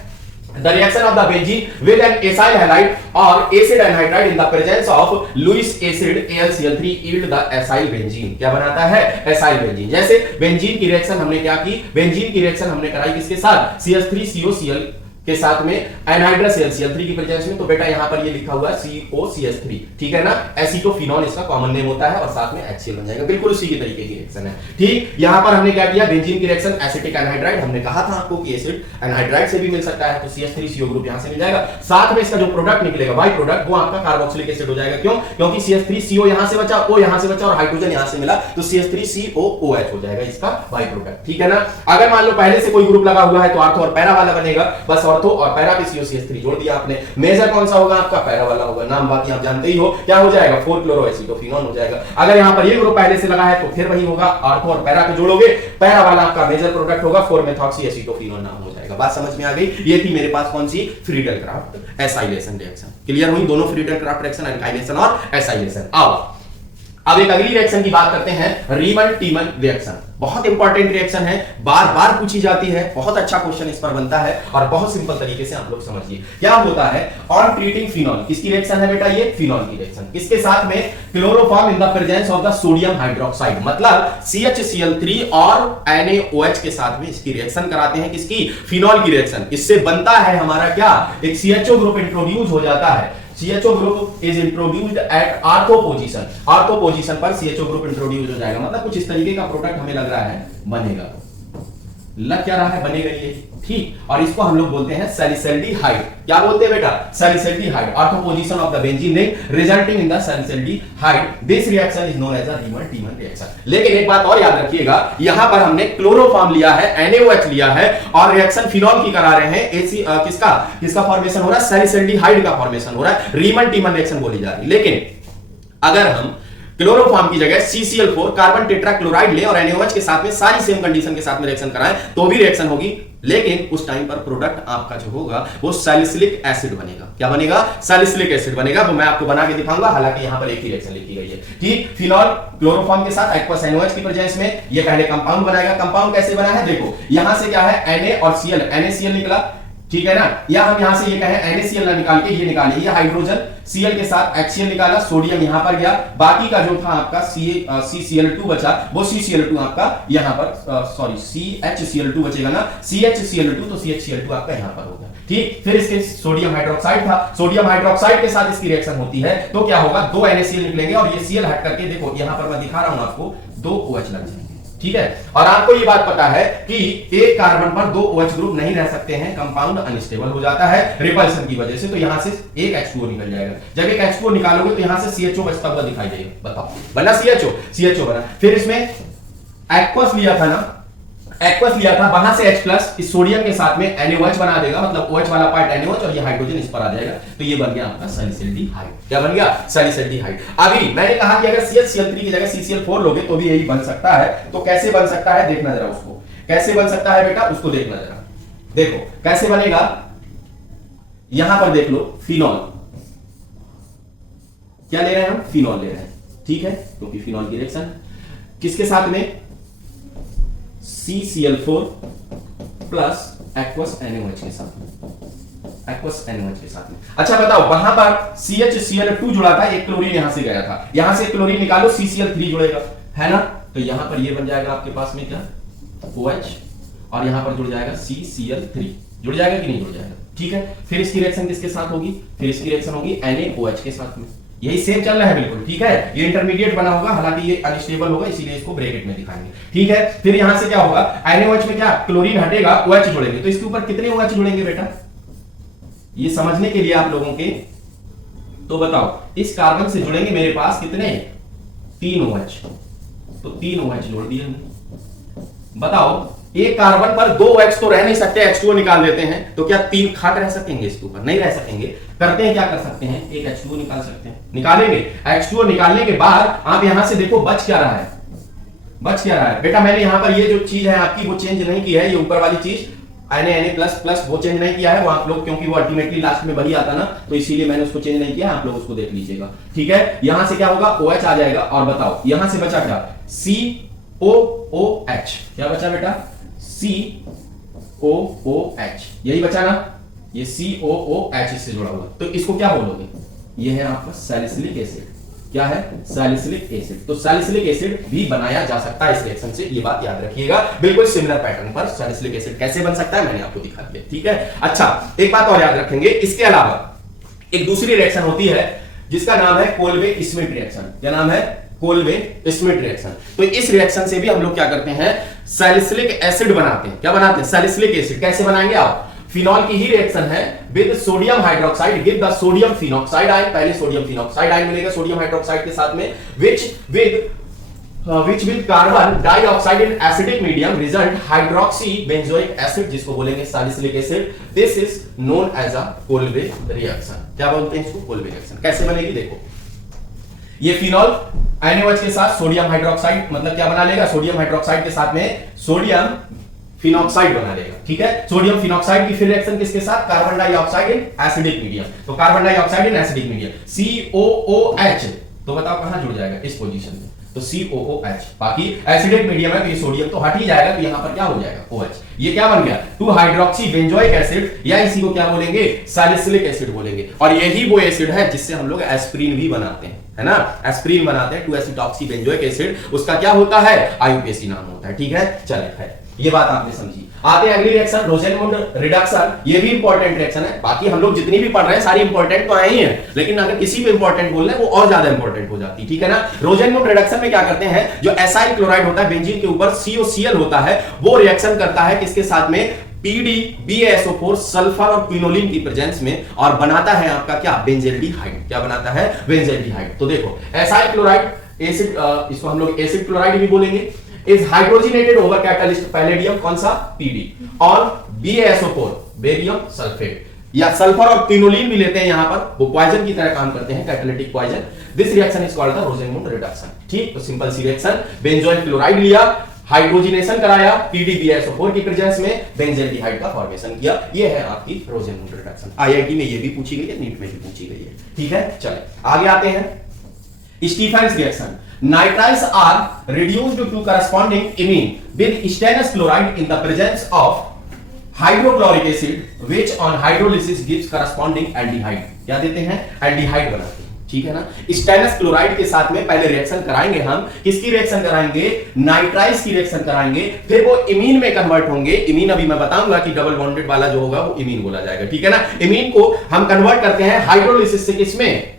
The reaction of the benzene with an acyl halide or acid anhydride in the presence of Lewis acid AlCl3 yield the acyl benzene। क्या बनाता है? acyl benzene। जैसे बेंजीन की रिएक्शन हमने क्या की, बेंजीन की रिएक्शन हमने कराई किसके साथ, CH3COCl के साथ में एनहाइड्रस LCl3 की प्रेजेंस में, तो बेटा यहां पर ये लिखा हुआ है COCH3। ठीक है ना? एसीटोफिनॉल इसका कॉमन नेम होता है, और साथ में HCl बन जाएगा। बिल्कुल उसी की तरीके की रिएक्शन है। ठीक, यहां पर हमने क्या किया, बेंजीन की रिएक्शन एसिटिक एनहाइड्राइड, हमने कहा था आपको कि एसिड एनहाइड्राइड से भी मिल सकता है, तो CH3CO ग्रुप यहां से मिल जाएगा। साथ में इसका जो प्रोडक्ट निकलेगा, बाई प्रोडक्ट, वो आपका कार्बोक्सिलिक एसिड हो जाएगा। क्यों? क्योंकि CH3CO यहां से बचा, O यहां से बचा, और हाइड्रोजन यहां से मिला, तो CH3COOH हो जाएगा इसका बाई प्रोडक्ट। ठीक है ना? अगर मान लो पहले से कोई ग्रुप लगा हुआ है तो ऑर्थो और पैरा वाला बनेगा, बस ऑर्थो और पैरा COCH3 जोड़ दिया आपने। मेजर कौन सा होगा आपका? पैरा वाला होगा। नाम बाकी आप जानते ही हो, क्या हो जाएगा? 4-क्लोरोएसिटोफिनॉल हो जाएगा। अगर यहां पर ये ग्रुप पहले से लगा है तो फिर वही होगा, ऑर्थो और पैरा को जोड़ोगे, पैरा वाला आपका मेजर प्रोडक्ट होगा, 4-मेथॉक्सीएसिटोफिनॉल नाम हो जाएगा। बात समझ में आ गई? ये थी मेरे पास कौन सी, फ्रीडल-क्राफ्ट एसाइलेशन रिएक्शन। क्लियर हुई दोनों फ्रीडल-क्राफ्ट रिएक्शन, एल्काइलेशन और एसाइलेशन। आओ अब एक अगली रिएक्शन की बात करते हैं, रीमन-टीमन रिएक्शन। बहुत इंपॉर्टेंट रिएक्शन है, बार बार पूछी जाती है, बहुत अच्छा क्वेश्चन इस पर बनता है, और बहुत सिंपल तरीके से आप लोग समझिए। क्या होता है, ऑन ट्रीटिंग फिनॉल, किसकी रिएक्शन है बेटा? ये फिनॉल की रिएक्शन। किसके साथ में? Chloroform in the presence of the sodium hydroxide, मतलब CHCl3 और NaOH के साथ में इसकी रिएक्शन कराते हैं। किसकी? फिनॉल की रिएक्शन। इससे बनता है हमारा क्या, एक CHO ग्रुप इंट्रोड्यूस हो जाता है। CHO group is introduced at ortho position, ortho position पर CHO ग्रुप इंट्रोड्यूस हो जाएगा। मतलब कुछ इस तरीके का प्रोडक्ट हमें लग रहा है बनेगा, लग क्या रहा है, बनेगा ये। ठीक, और इसको हम लोग बोलते हैं सैलिसैल्डिहाइड। क्या बोलते हैं बेटा? Salicylaldehyde. Ortho position of the benzene ring resulting in the salicylaldehyde. This reaction is known as the Reimer Tiemann reaction. लेकिन एक बात और याद रखिएगा, यहां पर हमने क्लोरोफॉर्म लिया है, NaOH लिया है, और रिएक्शन फिनॉल की करा रहे हैं। किसका फॉर्मेशन हो रहा है? सैलिसैल्डिहाइड का फॉर्मेशन हो रहा है, रीमन-टीमन रिएक्शन बोली जा रही है। लेकिन अगर हम क्लोरोफॉर्म की जगह CCl4 कार्बन टेट्राक्लोराइड ले और NaOH के साथ में सारी सेम कंडीशन के साथ में रिएक्शन कराएं तो भी रिएक्शन होगी, लेकिन उस टाइम पर प्रोडक्ट आपका जो होगा वो सैलिसिलिक एसिड बनेगा। क्या बनेगा? सैलिसिलिक एसिड बनेगा। वो मैं आपको बना के दिखाऊंगा, हालांकि यहां पर एक ही रिएक्शन लिखी गई है। ठीक, फिनॉल क्लोरोफॉर्म के साथ एक्वस NaOH की प्रेजेंस में ये पहले कंपाउंड बनाएगा। कंपाउंड कैसे बना है? देखो यहां से क्या है, Na और Cl, NaCl निकला। ठीक है ना? या हम यहां से ये कहें NaCl ना निकाल के ये निकालिए, ये हाइड्रोजन Cl के साथ HCl निकाला, सोडियम यहां पर गया, बाकी का जो था आपका CCl2 बचा, वो CCl2 आपका यहां पर CHCl2 बचेगा ना, CHCl2, तो CHCl2 आपका यहां पर होगा। ठीक, फिर इसके सोडियम हाइड्रोक्साइड था, सोडियम हाइड्रोक्साइड के साथ इसकी रिएक्शन होती है, तो क्या होगा, 2 NaCl निकलेंगे, और ये Cl हट करके देखो यहां पर मैं दिखा रहा हूं आपको, 2 OH लग जाएंगे। ठीक है। और आपको ये बात पता है कि एक कार्बन पर दो OH ग्रुप नहीं रह सकते हैं, कंपाउंड अनस्टेबल हो जाता है रिपल्शन की वजह से। तो यहां से एक H2O निकल जाएगा। जब एक H2O निकालोगे तो यहां से CHO बचता हुआ दिखाई देगा। बताओ, बना CHO बना। फिर इसमें एक्वस लिया था ना, एक्वस लिया था, वहां से H+ इस सोडियम के साथ में NaOH बना देगा, मतलब OH वाला पार्ट NaOH और ये हाइड्रोजन इस पर आ जाएगा। तो ये बन गया आपका सैलिसिल्डिहाइड। क्या बन गया? सैलिसिल्डिहाइड। अभी मैंने कहा कि अगर CH_Cl3 की जगह CCl4 लोगे तो भी यही बन सकता है। तो कैसे बन सकता है देखना जरा उसको, कैसे बन सकता है बेटा उसको देखना जरा। देखो कैसे बनेगा, यहां पर देख लो, फिनॉल। क्या ले रहे हैं हम? फिनॉल ले रहे हैं, ठीक है, क्योंकि फिनॉल की रिएक्शन किसके साथ में? CCl4 प्लस एक्वस NaOH के साथ में, एक्वस NaOH के साथ में। अच्छा बताओ, वहां पर CHCl2 जुड़ा था, एक क्लोरीन यहां से गया था, यहां से क्लोरीन निकालो, CCl3 जुड़ेगा, है ना? तो यहां पर ये बन जाएगा आपके पास में क्या? OH, और यहां पर जुड़ जाएगा CCl3, जुड़ जाएगा कि नहीं जुड़ जाएगा? ठीक है। फिर इसकी रिएक्शन किसके साथ होगी? फिर इसकी रिएक्शन होगी NaOH के साथ में। यही सेम चल रहा है बिल्कुल, ठीक है। ये इंटरमीडिएट बना होगा, हालांकि ये अनस्टेबल होगा, इसीलिए इसको ब्रैकेट में दिखाएंगे, ठीक है। फिर यहां से क्या होगा? NaOH में क्या? क्लोरीन हटेगा, OH जुड़ेंगे, तो इसके ऊपर कितने OH जुड़ेंगे बेटा? ये समझने के लिए आप लोगों के, तो बताओ, इस कार्बन से जुड़ेंगे मेरे पास कितने? 3 OH, तो 3 OH जोड़ दिए हमने। बताओ, एक कार्बन पर 2 OH तो रह नहीं सकते, H2O निकाल देते हैं, तो क्या 3 खाट रह सकेंगे इसके ऊपर? नहीं रह सकेंगे। करते हैं, क्या कर सकते हैं? एक H2O निकाल सकते हैं, निकालेंगे। H2O निकालने के बाद आप यहां से देखो बच क्या रहा है, बच क्या रहा है बेटा? मैंने यहां पर ये जो चीज है आपकी वो चेंज नहीं की है, ये ऊपर वाली चीज Na वो चेंज नहीं किया है, वो आप लोग, क्योंकि वो अल्टीमेटली लास्ट में वही आता ना, तो इसीलिए मैंने उसको चेंज नहीं किया, आप लोग उसको देख लीजिएगा, ठीक है। यहां से क्या होगा? OH आ जाएगा, और बताओ यहां से बचा क्या? COOH। क्या बचा बेटा? COOH, यही बचा ना, ये COOH इससे जुड़ा हुआ, तो इसको क्या बोलोगे? ये है आपका सैलिसिलिक एसिड। क्या है? Salicylic acid. तो सैलिसिलिक एसिड भी बनाया जा सकता है इस रिएक्शन से, ये बात याद रखिएगा। बिल्कुल सिमिलर पैटर्न पर सैलिसिलिक एसिड कैसे बन सकता है मैंने आपको दिखा दिया, ठीक है। अच्छा, एक बात और याद रखेंगे, इसके अलावा एक दूसरी रिएक्शन होती है जिसका नाम है कोल्बे स्मिथ रिएक्शन। क्या नाम है? Kolbe Smith reaction. तो इस रिएक्शन से भी हम लोग क्या करते हैं? सैलिसिलिक एसिड बनाते हैं। क्या बनाते हैं? Salicylic acid. कैसे बनाएंगे आप? फिनॉल की ही रिएक्शन है, with sodium hydroxide give the sodium phenoxide ion. पहले सोडियम फिनॉक्साइड आयन मिलेगा सोडियम हाइड्रोक्साइड के साथ में, which with carbon dioxide in acidic medium result hydroxy benzoic acid, जिसको बोलेंगे salicylic acid. This is known as a Kolbe reaction. क्या बोलते हैं इसको? Kolbe reaction. कैसे बनेगी देखो, ये फिनॉल NaOH के साथ सोडियम हाइड्रोक्साइड, मतलब क्या बना लेगा? सोडियम हाइड्रोक्साइड के साथ में सोडियम फिनॉक्साइड बना लेगा, ठीक है। सोडियम फिनॉक्साइड की फिर रिएक्शन किसके साथ? Carbon dioxide in acidic medium. तो carbon dioxide in acidic medium COOH, तो बताओ कहां जुड़ जाएगा? इस पोजीशन में, तो COOH। बाकी एसिडिक मीडियम है तो ये सोडियम तो हट ही जाएगा, तो यहां पर क्या हो जाएगा? OH। ये क्या बन गया? 2 हाइड्रोक्सी बेंजोइक एसिड, या इसी को क्या बोलेंगे? सैलिसिलिक एसिड बोलेंगे। और यही वो एसिड है जिससे हम लोग एस्पिरिन भी बनाते हैं, है ना। एस्पिरिन बनाते हैं 2 एसिटॉक्सी बेंजोइक एसिड, उसका क्या होता है? IUPAC नाम होता है, ठीक है। चलिए है, ये बात आपने समझी। आते हैं अगली रिएक्शन, रोजेनमुंड रिडक्शन। ये भी इंपॉर्टेंट रिएक्शन है। बाकी हम लोग जितनी भी पढ़ रहे हैं सारी इंपॉर्टेंट तो है ही है, लेकिन अगर किसी भी इंपॉर्टेंट बोल रहे हैं वो और ज्यादा इंपॉर्टेंट हो जाती है, ठीक है ना। रोजेनमुंड रिडक्शन में क्या करते हैं? जो एसाइल क्लोराइड होता है, बेंजीन के ऊपर COCl होता है, वो रिएक्शन करता है किसके साथ में? PDBaSO4 सल्फर और क्विनोलिन की प्रेजेंस में, और बनाता है आपका क्या? बेंजेल्डिहाइड। क्या बनाता है? बेंजेल्डिहाइड। तो देखो, एसाइल क्लोराइड एसिड, इसको हम लोग एसिड क्लोराइड भी बोलेंगे, is hydrogenated over catalyst palladium, कौन सा? PD, और BaSO4 बेरियम सल्फेट, या सल्फर और क्विनोलिन भी लेते हैं यहां पर, वो पॉइजन की तरह काम करते हैं, catalytic poison. This reaction is called the Rosenmund reduction, ठीक। तो सिंपल सी रिएक्शन, बेंजोइल क्लोराइड लिया, हाइड्रोजनेशन कराया PDBaSO4 की प्रेजेंस में, बेंजेल्डिहाइड का फॉर्मेशन किया। ये है आपकी रोजेनमुंड रिडक्शन। IIT में ये भी पूछी गई है, नीट में भी पूछी गई है, ठीक है। चले आगे आते हैं, Stephen's reaction. Nitriles are reduced to corresponding imine with stannous chloride in the presence of hydrochloric acid, which on hydrolysis gives corresponding aldehyde. क्या देते हैं? एल्डिहाइड बनाते हैं, ठीक है ना। स्टेनस क्लोराइड के साथ में पहले रिएक्शन कराएंगे हम, किसकी रिएक्शन कराएंगे? नाइट्राइल्स की रिएक्शन कराएंगे, फिर वो इमीन में कन्वर्ट होंगे। इमीन अभी मैं बताऊंगा कि डबल बॉन्डेड वाला जो होगा वो इमीन बोला जाएगा, ठीक है ना। इमीन को हम कन्वर्ट करते हैं हाइड्रोलिसिस से, किसमें?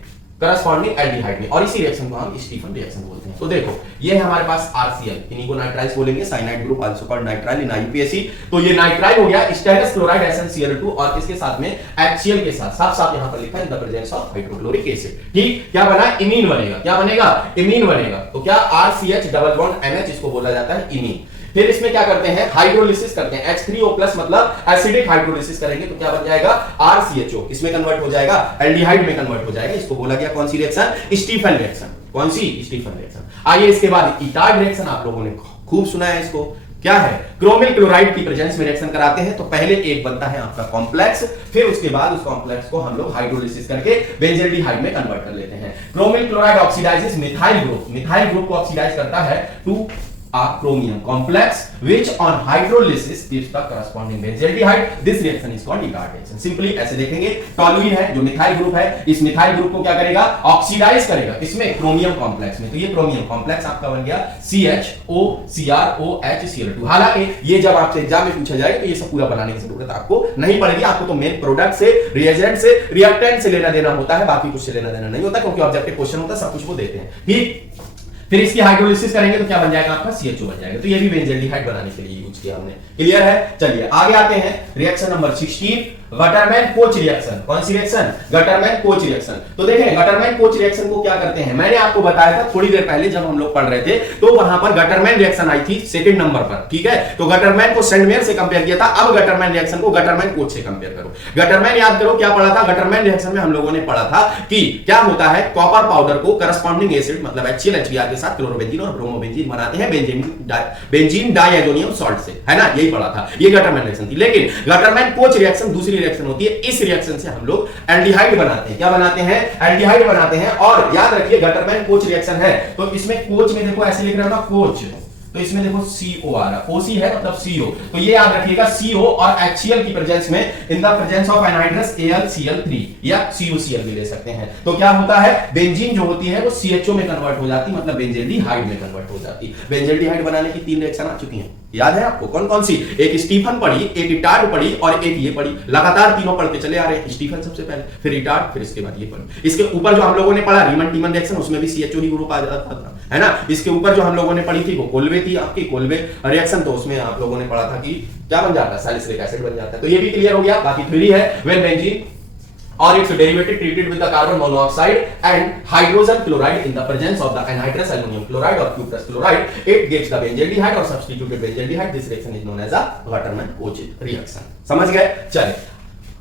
करस्पॉन्डिंग एल्डिहाइड में, और इसी रिएक्शन को हम स्टीफन रिएक्शन बोलते हैं। तो देखो ये है हमारे पास आरसीएल, इन्हीं को नाइट्राइल बोलेंगे, cyanide group also called nitrile in IUPAC. तो ये नाइट्राइल हो गया, स्टेरस क्लोराइड SnCl2 और इसके साथ में HCl के साथ साफ साफ यहां पर लिखा है इन the presence of hydrochloric acid. ठीक, क्या बना, इमीन बनेगा। क्या बनेगा, इमीन बनेगा। तो क्या RCH डबल बॉन्ड NH, इसको बोला जाता है इमीन। फिर इसमें क्या करते हैं, हाइड्रोलिसिस करते हैं, H3O+ मतलब एसिडिक हाइड्रोलिसिस करेंगे तो क्या बन जाएगा, RCHO, इसमें कन्वर्ट हो जाएगा, एल्डिहाइड में कन्वर्ट हो जाएगा। इसको बोला गया कौन सी रिएक्शन, स्टीफन रिएक्शन। कौन सी, स्टीफन रिएक्शन। आइए इसके बाद इटार्ड रिएक्शन, आप लोगों ने खूब सुना है इसको, क्या है, क्रोमिल क्लोराइड की प्रेजेंस में रिएक्शन कराते हैं। तो पहले एक बनता है आपका कॉम्प्लेक्स, फिर उसके बाद उस कॉम्प्लेक्स को हम लोग हाइड्रोलिसिस करके बेंजल्डिहाइड में कन्वर्ट कर लेते हैं। Chromyl chloride oxidises methyl group, methyl group को ऑक्सीडाइज करता है to a chromium complex which on hydrolysis gives the corresponding benzaldehyde. This reaction is called Icard reaction. Simply ऐसे देखेंगे, टॉलुइन है जो मिथाइल ग्रुप है, इस मिथाइल ग्रुप को क्या करेगा, ऑक्सीडाइज करेगा, इसमें क्रोमियम कॉम्प्लेक्स में। तो ये क्रोमियम कॉम्प्लेक्स आपका बन गया CHO, हालांकि ये जब आपसे एग्जाम में पूछा जाए तो ये सब पूरा बनाने की जरूरत आपको नहीं पड़ेगी। आपको तो मेन प्रोडक्ट से, रिएजेंट से, रिएक्टेंट से लेना देना होता है, बाकी कुछ से लेना देना नहीं होता, क्योंकि ऑब्जेक्टिव क्वेश्चन होता है, सब कुछ वो देते हैं। ठीक, फिर इसकी हाइड्रोलिसिस करेंगे तो क्या बन जाएगा आपका, CHO बन जाएगा। तो ये भी बेंजल्डिहाइड बनाने के लिए यूज किया हमने। क्लियर है, चलिए आगे आते हैं। Reaction number 16, Gattermann coach reaction. कौन सी रिएक्शन, गटरमैन कोच रिएक्शन। तो देखें गटरमैन कोच रिएक्शन को क्या करते हैं, मैंने आपको बताया था थोड़ी देर पहले जब हम लोग पढ़ रहे थे, तो वहां पर गटरमैन रिएक्शन आई थी सेकंड नंबर पर। ठीक है, तो गटरमैन को सेंडमेयर से कंपेयर किया था, अब गटरमैन रिएक्शन को गटरमैन कोच से कंपेयर करो। गटरमैन याद करो क्या पढ़ा था, गटरमैन रिएक्शन में हम लोगों ने पढ़ा था कि क्या होता है, कॉपर पाउडर को करस्पॉन्डिंग एसिड मतलब HCl HBr के साथ क्लोरोबेंजीन और ब्रोमोबेंजीन बनाते हैं बेंजीन डाइएजोनियम सॉल्ट से, है ना, यही पढ़ा था। ये गटरमैन रिएक्शन थी। लेकिन गटरमैन कोच रिएक्शन दूसरी रिएक्शन होती है, इस रिएक्शन से हम लोग एल्डिहाइड बनाते हैं। क्या बनाते हैं, एल्डिहाइड बनाते हैं। और याद रखिए गटरमैन कोच रिएक्शन है तो इसमें कोच में देखो ऐसे लिख रहा था कोच, तो इसमें देखो CO आ रहा, OC है मतलब CO, तो ये याद रखिएगा CO और HCl की प्रेजेंस में, इन the presence of anhydrous AlCl3 या CuCl भी ले सकते हैं। तो क्या होता है, बेंजीन जो होती है वो CHO में कन्वर्ट हो जाती, मतलब बेंजल्डिहाइड में कन्वर्ट हो जाती। बेंजल्डिहाइड बनाने की 3 रिएक्शन आ चुकी हैं, याद है आपको, कौन कौन सी, एक स्टीफन पढ़ी, एक इटार्ड पढ़ी और एक ये पढ़ी। लगातार तीनों पढ़ते चले आ रहे हैं, स्टीफन सबसे पहले, फिर इटार्ड, फिर इसके बाद ये पढ़ी। इसके ऊपर जो हम लोगों ने पढ़ा रीमन टीमन रिएक्शन, उसमें भी CHO ही ग्रुप आ जाता था, है ना। इसके ऊपर जो हम लोगों ने पढ़ी थी वो कोल्वे थी आपकी, कोल्वे रिएक्शन, तो उसमें आप लोगों ने पढ़ा था कि क्या बन जाता है, सैलिसिलिक एसिड बन जाता है। तो ये भी क्लियर हो गया। बाकी थ्योरी है, when benzene or its derivative treated with the carbon monoxide and hydrogen chloride in the presence of the anhydrous aluminum chloride or cuprous chloride, it gives the benzaldehyde or substituted benzaldehyde. This reaction is known as a Waterman-Koch reaction. समझ गए, चलिए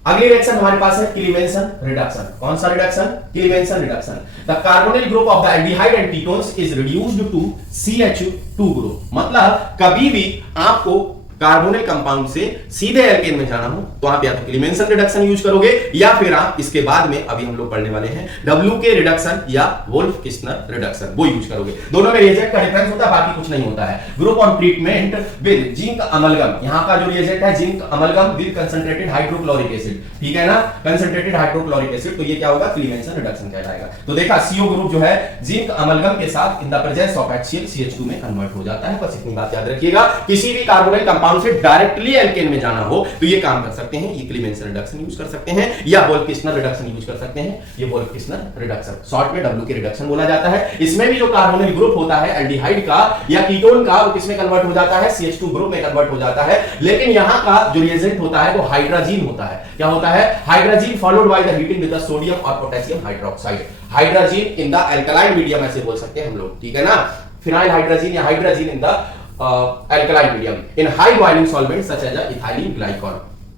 अगली reaction हमारे पास है क्लीवेंसन reduction. कौन सा reduction, Clemmensen reduction. The carbonyl group of the aldehyde and ketones is reduced to CH2 group. मतलब कभी भी आपको कार्बोनिल कंपाउंड से सीधे एल्केन में जाना हो तो आप या तो क्लीवेंसन रिडक्शन यूज करोगे, या फिर आप इसके बाद में अभी हम लोग पढ़ने वाले हैं WK रिडक्शन या वोल्फ किस्नर रिडक्शन, वो यूज करोगे। दोनों में रिएजेंट का डिफरेंस होता है, बाकी कुछ नहीं होता है। Group on treatment with zinc amalgam, यहां का जो रिएजेंट है zinc amalgam with concentrated hydrochloric acid, ठीक है ना, कंसंट्रेटेड हाइड्रोक्लोरिक एसिड, तो ये क्या होगा, क्लीवेंसन रिडक्शन कहलाएगा। तो देखा CO ग्रुप जो है जिंक अमलगम के साथ इन the presence of HCl CH2 में कन्वर्ट हो जाता है। बस इतनी बात याद रखिएगा, किसी भी कार्बोनिल कंपाउंड से डायरेक्टली एल्केन में जाना हो तो ये काम कर सकते हैं, ये क्लीवेंसन रिडक्शन यूज कर सकते हैं या वोल्फ किस्नर रिडक्शन यूज कर सकते हैं। ये वोल्फ किस्नर रिडक्शन शॉर्ट में WK रिडक्शन बोला जाता है। इसमें भी जो कार्बोनिल ग्रुप होता है एल्डिहाइड का या कीटोन का, वो किसमें कन्वर्ट हो जाता है, CH2 ग्रुप में कन्वर्ट हो जाता है। लेकिन यहां का जो रिएजेंट होता है वो हाइड्रोजन होता है। क्या होता है, hydrogen followed by the heating with the sodium और potassium hydroxide. Hydrogen in the alkaline medium ऐसे बोल सकते हैं हम लोग, ठीक है ना, फिनाइल हाइड्रोजन या hydrogen in the alkaline medium in high boiling solvents such as ethylene glycol।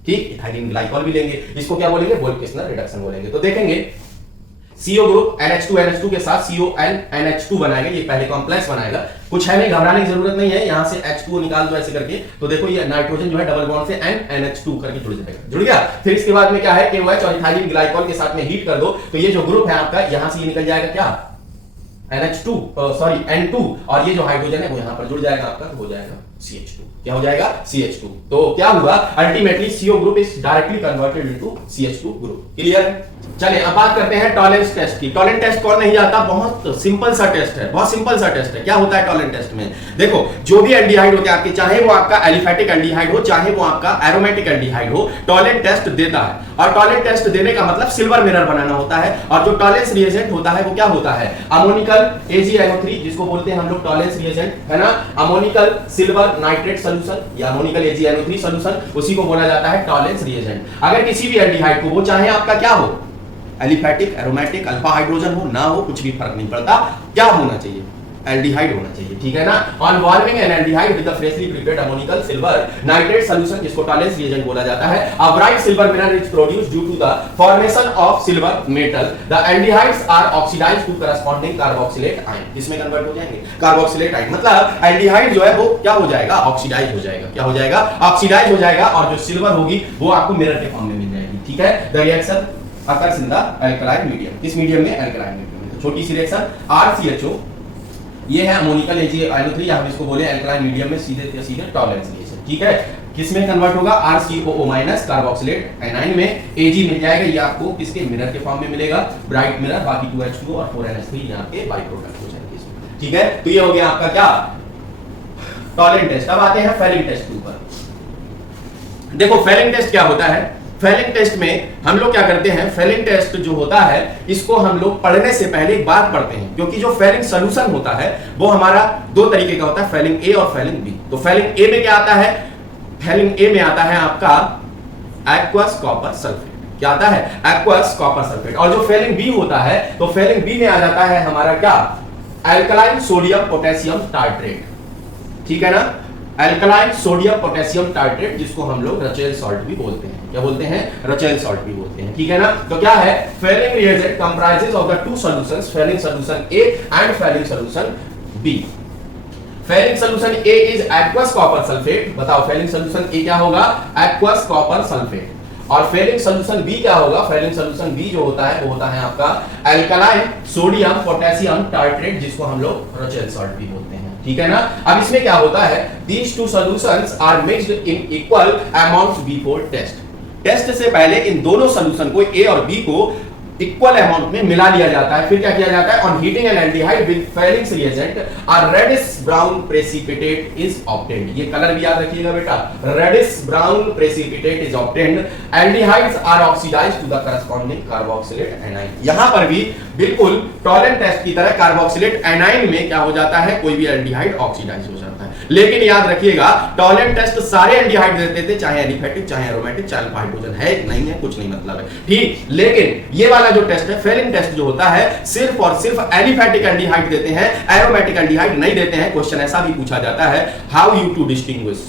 ठीक, इथाइलिन ग्लाइकॉल भी लेंगे, इसको क्या बोलेंगे, वोल्फ किस्नर रिडक्शन बोलेंगे। तो देखेंगे CO ग्रुप NH2 के साथ CONH2 बनाएगा, ये पहले कॉम्प्लेक्स बनाएगा, कुछ है नहीं, घबराने की जरूरत नहीं है। यहां से H2 निकाल दो ऐसे करके, तो देखो ये नाइट्रोजन जो है डबल बॉन्ड से NH2 करके जुड़ जाएगा, जुड़ गया। फिर इसके बाद में क्या है, KOH और इथाइलिन ग्लाइकॉल के साथ में हीट कर दो तो ये जो ग्रुप है आपका यहां से ये निकल जाएगा क्या, N2 और ये जो हाइड्रोजन है वो यहां पर जुड़ जाएगा आपका, तो हो जाएगा CH2। क्या हो जाएगा? CH2। तो क्या हुआ? Ultimately CO group is directly converted into CH2 group. Clear? चलिए अब बात करते हैं टॉलेंस टेस्ट की। टॉलेंट टेस्ट कौन नहीं जाता? बहुत सिंपल सा टेस्ट है, बहुत सिंपल सा टेस्ट है। क्या होता है टॉलेंट टेस्ट में? देखो, जो भी एल्डिहाइड होते हैं आपके, चाहे वो आपका एलिफैटिक एल्डिहाइड हो, चाहे वो आपका एरोमेटिक एल्डिहाइड हो, टॉलेंट टेस्ट देता है। और टॉलेंट टेस्ट देने का मतलब सिल्वर मिरर बनाना होता है। और जो टॉलेंस रिएजेंट होता है वो क्या होता है? अमोनिकल AgNO3, जिसको बोलते हैं हम लोग टॉलेंस रिएजेंट, है ना? अमोनिकल सिल्वर नाइट्रेट सॉल्यूशन या अमोनिकल AgNO3 सॉल्यूशन, उसी को बोला जाता है टॉलेंस रिएजेंट। अगर किसी भी एल्डिहाइड को, वो चाहे आपका क्या हो, एलिफैटिक, एरोमेटिक, अल्फा हाइड्रोजन हो ना हो, कुछ भी फर्क नहीं पड़ता, क्या होना चाहिए? एल्डिहाइड होना चाहिए, ठीक है ना? On warming an aldehyde with the freshly prepared ammoniacal silver nitrate solution, जिसको टॉलेंस रिएजेंट बोला जाता है, a bright silver mineral is produced due to the formation of silver metal. The aldehydes are oxidised to corresponding carboxylate ion. किसमें convert हो जाएंगे? Carboxylate ion. मतलब aldehyde जो है वो क्या हो जाएगा? ऑक्सीडाइज हो जाएगा। क्या हो जाएगा? ऑक्सीडाइज हो जाएगा। और जो सिल्वर होगी वो आपको मिरर के फॉर्म में मिल जाएगी, ठीक है? The reaction occurs in the alkaline medium। किस मीडियम में? alkaline medium में। तो छोटी सी रिएक्शन RCHO, ये है अमोनिकल AgNO3, या हम इसको बोले alkaline medium में सीधे सीधे टॉलेंस रिएक्शन, ठीक है? किसमें कन्वर्ट होगा? RCOO- कार्बोक्सिलेट एनाइन में Ag मिल जाएगा। ये आपको किसके? मिरर के फॉर्म में मिलेगा, ब्राइट मिरर। बाकी 2H2 और 4NH3 यहाँ के बाई प्रोडक्ट हो जाएंगे, ठीक है? तो ये हो गया आपका क्या? Tollens test. अब आते हैं फेलिंग टेस्ट के ऊपर। देखो फेलिंग टेस्ट क्या होता है? फेलिंग टेस्ट में हम लोग क्या करते हैं? फेलिंग टेस्ट जो होता है, इसको हम लोग पढ़ने से पहले एक बात पढ़ते हैं, क्योंकि जो फेलिंग सॉल्यूशन होता है वो हमारा दो तरीके का होता है, फेलिंग ए और फेलिंग बी। तो फेलिंग ए में क्या आता है? फेलिंग ए में आता है आपका एक्वस कॉपर सल्फेट। क्या आता है? Aqueous copper sulphate. और जो फेलिंग बी होता है, तो फेलिंग बी में आ जाता है हमारा क्या? एल्कलाइन सोडियम पोटेशियम टार्ट्रेट, ठीक है ना? एल्कलाइन सोडियम पोटेशियम टार्ट्रेट, जिसको हम लोग रचेल सॉल्ट भी बोलते हैं। क्या बोलते हैं? रचेल सॉल्ट भी बोलते हैं, ठीक है ना? तो क्या है? Fehling reagent comprises of the two solutions, Fehling solution A and Fehling solution B. Fehling solution A is aqueous copper sulphate. बताओ फेलिंग सॉल्यूशन ए क्या होगा? Aqueous copper sulphate. और फेलिंग सॉल्यूशन बी क्या होगा? फेलिंग सॉल्यूशन बी जो होता है वो होता है आपका एल्कलाइन सोडियम पोटेशियम टार्ट्रेट, जिसको हम लोग रचेल सॉल्ट भी बोलते हैं, ठीक है ना? अब इसमें क्या होता है? These two solutions are mixed in equal amounts before test। Test से पहले इन दोनों सॉल्यूशन को, ए और बी को, इक्वल अमाउंट में मिला लिया जाता है। फिर क्या किया जाता है? On heating an aldehyde with Fehling reagent a reddish brown precipitate is obtained. ये कलर भी याद रखिएगा बेटा, reddish brown precipitate is obtained. Aldehydes are oxidised to the corresponding carboxylate anion. यहां पर भी बिल्कुल टॉलेंट टेस्ट की तरह कार्बोक्सिलेट एनाइन में क्या हो जाता है? कोई भी एल्डिहाइड ऑक्सीडाइज हो जाता है। लेकिन याद रखिएगा, टॉलेंट टेस्ट सारे एल्डिहाइड देते थे, चाहे एलिफैटिक, चाहे एरोमेटिक, चाहे अल्फा हाइड्रोजन है नहीं है कुछ नहीं मतलब है, ठीक? लेकिन ये वाला जो टेस्ट है, फेलिंग टेस्ट जो होता है, सिर्फ और सिर्फ एलिफैटिक एल्डिहाइड देते हैं, एरोमेटिक एल्डिहाइड नहीं देते हैं। क्वेश्चन ऐसा भी पूछा जाता है, हाउ यू टू डिस्टिंग्विश,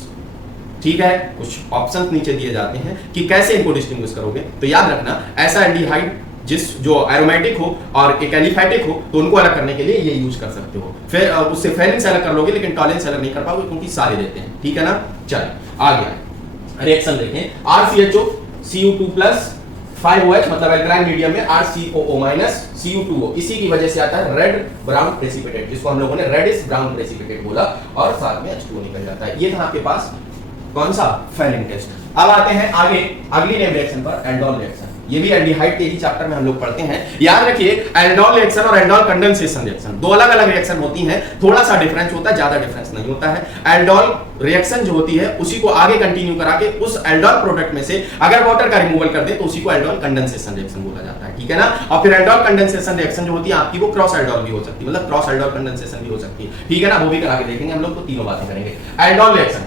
ठीक है? कुछ ऑप्शंस नीचे दिए जाते हैं कि कैसे इनको डिस्टिंग्विश करोगे। तो याद रखना, ऐसा एल्डिहाइड जो एरोमेटिक हो और एक एलिफैटिक हो, तो उनको अलग करने के लिए ये यूज कर सकते हो। फिर उससे फेलिंग से अलग कर लोगे, लेकिन टॉलेंस से अलग नहीं कर पाओगे, क्योंकि सारे देते हैं, ठीक है ना? चलिए आगे रिएक्शन देखें। RCHO Cu2+ 5OH, मतलब एल्कलाइन मीडियम में RCOO- Cu2O, इसी की वजह से आता है रेड ब्राउन प्रेसिपिटेट, जिसको हम लोगों ने रेडिश ब्राउन प्रेसिपिटेट बोला, और साथ में H2O निकल जाता है। ये था आपके पास कौन सा? Fehling test. अब आते हैं आगे अगली नेम रिएक्शन पर, एल्डोल रिएक्शन। ये भी एल्डिहाइड के ही चैप्टर में हम लोग पढ़ते हैं। याद रखिए, एल्डोल रिएक्शन और एल्डोल कंडेंसेशन रिएक्शन दो अलग अलग रिएक्शन होती हैं। थोड़ा सा डिफरेंस होता है, ज्यादा डिफरेंस नहीं होता है। एल्डोल रिएक्शन जो होती है, उसी को आगे कंटिन्यू करा के उस एल्डोल प्रोडक्ट में से अगर वाटर का रिमूवल कर दे तो उसी को एल्डोल कंडेंसेशन रिएक्शन बोला जाता है, ठीक है ना? और फिर एल्डोल कंडेंसेशन रिएक्शन जो होती है आपकी, वो क्रॉस एल्डोल भी हो सकती है, मतलब क्रॉस एल्डोल कंडेंसेशन भी हो सकती है, ठीक है ना? वो भी करा के देखेंगे हम लोग, तो तीनों बातें करेंगे। एल्डोल रिएक्शन,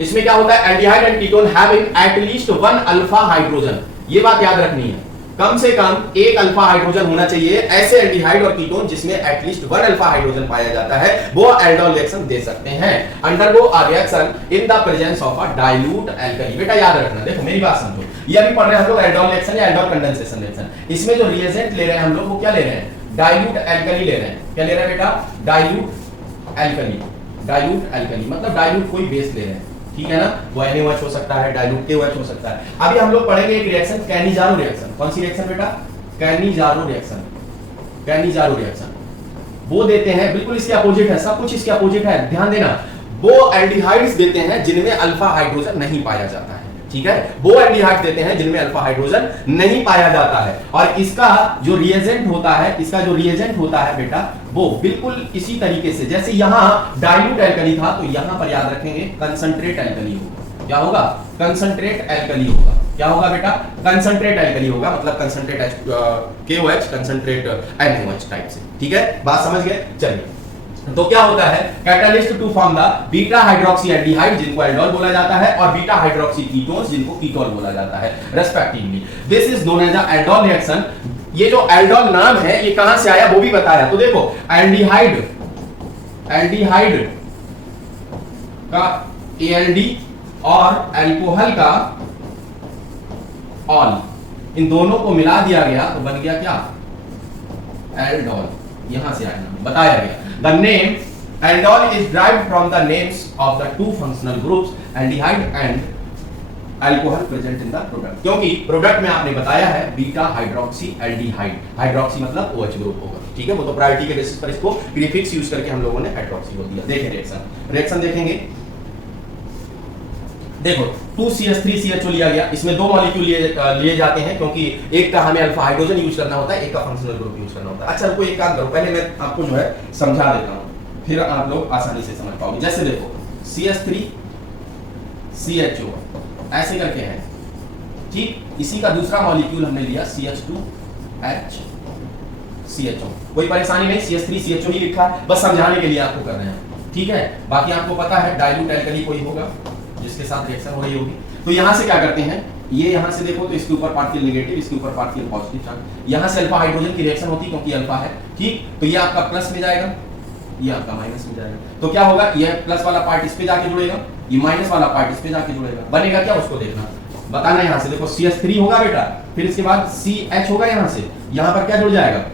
इसमें क्या होता है? Aldehyde and ketone having at least one alpha hydrogen. ये बात याद रखनी है, कम से कम एक अल्फा हाइड्रोजन होना चाहिए। ऐसे एल्डिहाइड और कीटोन जिसमें एटलीस्ट वन अल्फा हाइड्रोजन पाया जाता है, वो एल्डोल रिएक्शन दे सकते हैं। Undergo a reaction in the presence of a dilute alkali. बेटा याद रखना, देखो मेरी बात समझो, ये अभी पढ़ रहे हैं हम लोग एल्डोल रिएक्शन या एल्डोल कंडेंसेशन रिएक्शन। इसमें जो रिएजेंट ले रहे हैं हम लोग, वो क्या ले रहे हैं? डाइल्यूट एल्कली ले रहे हैं। क्या ले रहे हैं बेटा? Dilute alkali. डाइल्यूट एल्कली मतलब डाइल्यूट कोई बेस ले रहे हैं, ठीक है ना? वो NaOH हो सकता है, डाइल्यूट KOH हो सकता है। अभी हम लोग पढ़ेंगे एक रिएक्शन, कैनिजारो रिएक्शन। कौन सी रिएक्शन बेटा? Cannizzaro reaction. कैनिजारो रिएक्शन वो देते हैं, बिल्कुल इसके अपोजिट है, सब कुछ इसके अपोजिट है, ध्यान देना। वो एल्डिहाइड्स देते हैं जिनमें अल्फा हाइड्रोजन नहीं पाया जाता है, ठीक है, वो एल्डिहाइड देते हैं जिनमें अल्फा हाइड्रोजन नहीं पाया जाता है। और इसका जो रिएजेंट होता है बेटा, वो बिल्कुल इसी तरीके से, जैसे यहां डाइल्यूट एल्कली था, तो यहां पर याद रखेंगे कंसंट्रेट एल्कली होगा। क्या होगा? कंसंट्रेट एल्कली होगा। क्या होगा बेटा? कंसंट्रेट एल्कली होगा, मतलब concentrate KOH concentrate NOH type से, ठीक है, बात समझ गए? चलिए, तो क्या होता है, catalyst to form the beta hydroxy aldehyde जिनको एल्डोल बोला जाता है, और बीटा हाइड्रोक्सी कीटोन्स जिनको कीटोल बोला जाता है respectively. This is known as the aldol reaction. ये जो एल्डोल नाम है ये कहां से आया वो भी बताया। तो देखो, एल्डिहाइड का ALD और अल्कोहल का ऑल, इन दोनों को मिला दिया गया तो बन गया क्या? एल्डोल। यहां से आया नाम, बताया गया। The name aldol is derived from the names of the two functional groups aldehyde and alcohol present in the product। क्योंकि प्रोडक्ट में आपने बताया है बीटा हाइड्रोक्सी एल्डिहाइड, हाइड्रोक्सी मतलब OH ग्रुप होगा, ठीक है, वो तो प्रायोरिटी के बेसिस पर इसको प्रीफिक्स यूज करके हम लोगों ने हाइड्रोक्सी बोल दिया। देखें रिएक्शन देखेंगे। देखो 2CH3CHO लिया गया, इसमें दो मॉलिक्यूल लिए जाते हैं क्योंकि एक का हमें अल्फा हाइड्रोजन यूज करना होता है, एक का फंक्शनल ग्रुप यूज करना होता है। अच्छा, कोई एक काम करो, पहले मैं आपको जो है समझा देता हूं, फिर आप लोग आसानी से समझ पाओगे। जैसे देखो CH3CHO ऐसे करके है, ठीक, इसी का दूसरा मॉलिक्यूल हमने लिया CH2HCHO। कोई परेशानी नहीं, CH3CHO ही लिखा, बस समझाने के लिए आपको कर रहे हैं, ठीक है। बाकी आपको पता है डाइल्यूट एल्कली कोई होगा जिसके साथ रिएक्शन हो रही होगी। तो यहां से क्या करते हैं, ये यहां से देखो तो इसके ऊपर पार्टिकल नेगेटिव, इसके ऊपर पार्टिकल पॉजिटिव चार्ज, यहां से अल्फा हाइड्रोजन की रिएक्शन होती है क्योंकि अल्फा है, ठीक। तो ये आपका प्लस में जाएगा, ये आपका माइनस में जाएगा। तो क्या होगा, ये प्लस वाला पार्ट इस पे जाके जुड़ेगा, ये माइनस वाला पार्ट इस पे जाके जुड़ेगा, बनेगा क्या उसको देखना, बताना। यहां से देखो CH3 होगा बेटा, फिर इसके बाद CH होगा, यहां से यहां पर क्या जुड़ जाएगा,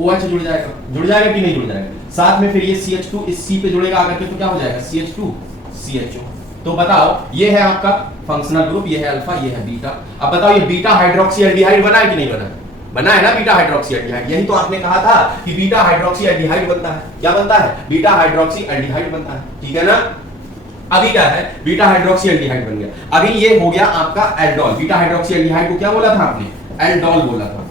OH जुड़ जाएगा कि नहीं जुड़ जाएगा, साथ में फिर ये CH2 इस C पे जुड़ेगा आकर के, तो क्या हो जाएगा CH2CHO। तो बताओ, ये है आपका फंक्शनल ग्रुप, ये है अल्फा, ये है बीटा। अब बताओ ये बीटा हाइड्रोक्सी एल्डिहाइड बना है कि नहीं बना? बना है ना बीटा हाइड्रोक्सी एल्डिहाइड। यही तो आपने कहा था कि बीटा हाइड्रोक्सी एल्डिहाइड बनता है। क्या बनता है? बीटा हाइड्रोक्सी एल्डिहाइड बनता है, ठीक है ना। अभी क्या है, बीटा हाइड्रोक्सी एल्डिहाइड बन गया। अभी ये हो गया आपका एल्डोल। बीटा हाइड्रोक्सी एल्डिहाइड को क्या बोला था आपने? एल्डोल बोला था।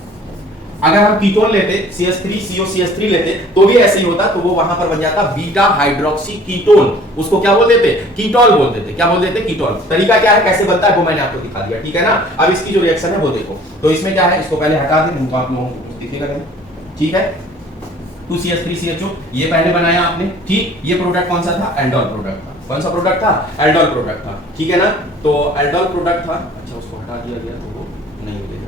अगर हम कीटोन लेते CH3COCH3 लेते तो भी ऐसे ही होता, तो वो वहां पर बन जाता बीटा हाइड्रोक्सी कीटोन। उसको क्या बोल देते? कीटोल बोल देते। क्या बोल देते? कीटोल। तरीका क्या है, कैसे बनता है वो मैंने आपको दिखा दिया, ठीक है ना। अब इसकी जो रिएक्शन है वो देखो। तो इसमें क्या है, इसको पहले हटा दें, तो आप लोगों को कुछ दिखेगा नहीं, ठीक है। 2CH3CHO ये पहले बनाया आपने, ठीक। ये प्रोडक्ट कौन सा था? एल्डोल प्रोडक्ट था। कौन सा प्रोडक्ट था? एल्डोल प्रोडक्ट था, ठीक है ना। तो एल्डोल प्रोडक्ट था, अच्छा उसको हटा दिया गया तो वो नहीं मिलेगा,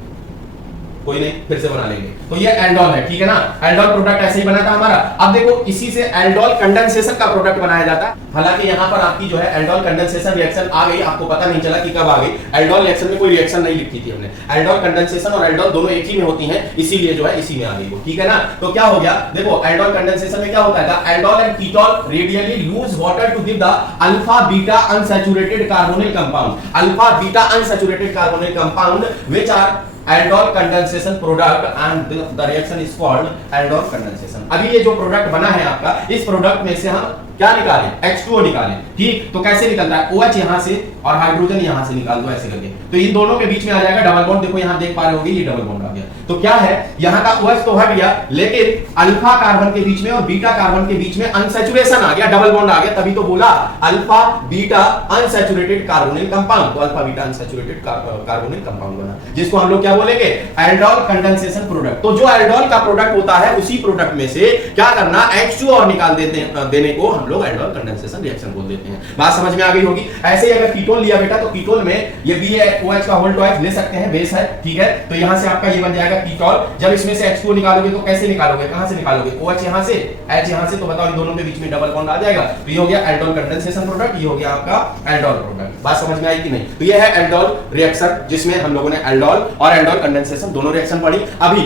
कोई नहीं, फिर से बना लेंगे। तो ये एल्डोल है, ठीक है ना। एल्डोल प्रोडक्ट ऐसे ही बना था हमारा। अब देखो इसी से एल्डोल कंडेंसेशन का प्रोडक्ट बनाया जाता है। हालांकि यहाँ पर आपकी जो है एल्डोल कंडेंसेशन रिएक्शन आ गई, आपको पता नहीं चला कि कब आ गई। एल्डोल रिएक्शन में कोई रिएक्शन नहीं लिखी थी हमने। एल्डोल कंडेंसेशन और एल्डोल दोनों एक ही में होती हैं, इसीलिए जो है इसी में आ गई वो, ठीक है ना। तो क्या हो गया, देखो एल्डोल कंडेंसेशन में क्या होता है, aldol and ketone readily lose water to give the alpha beta unsaturated carbonyl compound. Alpha beta unsaturated carbonyl compound which are aldol condensation product and the reaction is called aldol condensation। अभी ये जो product बना है आपका, इस product में से हम क्या निकालें? H2O निकालें, ठीक। तो कैसे निकलता है? OH यहां से और हाइड्रोजन यहां से निकाल दो ऐसे करके, तो इन दोनों के बीच में आ जाएगा डबल बॉन्ड। देखो यहां देख पा रहे होगे, ये डबल बॉन्ड आ गया। तो क्या है, यहां का OH तो हट गया, लेकिन अल्फा कार्बन के बीच में और बीटा कार्बन के बीच में अनसैचुरेशन आ गया, डबल बॉन्ड आ गया। तभी तो बोला alpha beta unsaturated carbonyl compound. तो alpha beta unsaturated carbonyl compound बना, जिसको हम लोग क्या बोलेंगे? Aldol condensation product. तो जो एल्डोल का प्रोडक्ट होता है, उसी प्रोडक्ट में से क्या करना, H2O और निकाल देने को हम लोग एल्डोल कंडेंसेशन रिएक्शन बोल देते हैं। बात समझ में आ गई होगी। ऐसे ही अगर कीटोन लिया बेटा, तो कीटोन में ये BaOH का होल टॉइस ले सकते हैं, बेस है, ठीक है। तो यहां से आपका ये बन जाएगा कीटोन। जब इसमें से H2O निकालोगे तो कैसे निकालोगे, कहां से निकालोगे? OH यहां से, H यहां से, तो बताओ इन दोनों के बीच में डबल बॉन्ड आ जाएगा। तो ये हो गया एल्डोल कंडेंसेशन प्रोडक्ट, ये हो गया आपका एल्डोल प्रोडक्ट। बात समझ में आई कि नहीं? तो ये है एल्डोल रिएक्शन, जिसमें हम लोगों ने एल्डोल और एल्डोल कंडेंसेशन दोनों रिएक्शन पढ़ी। अभी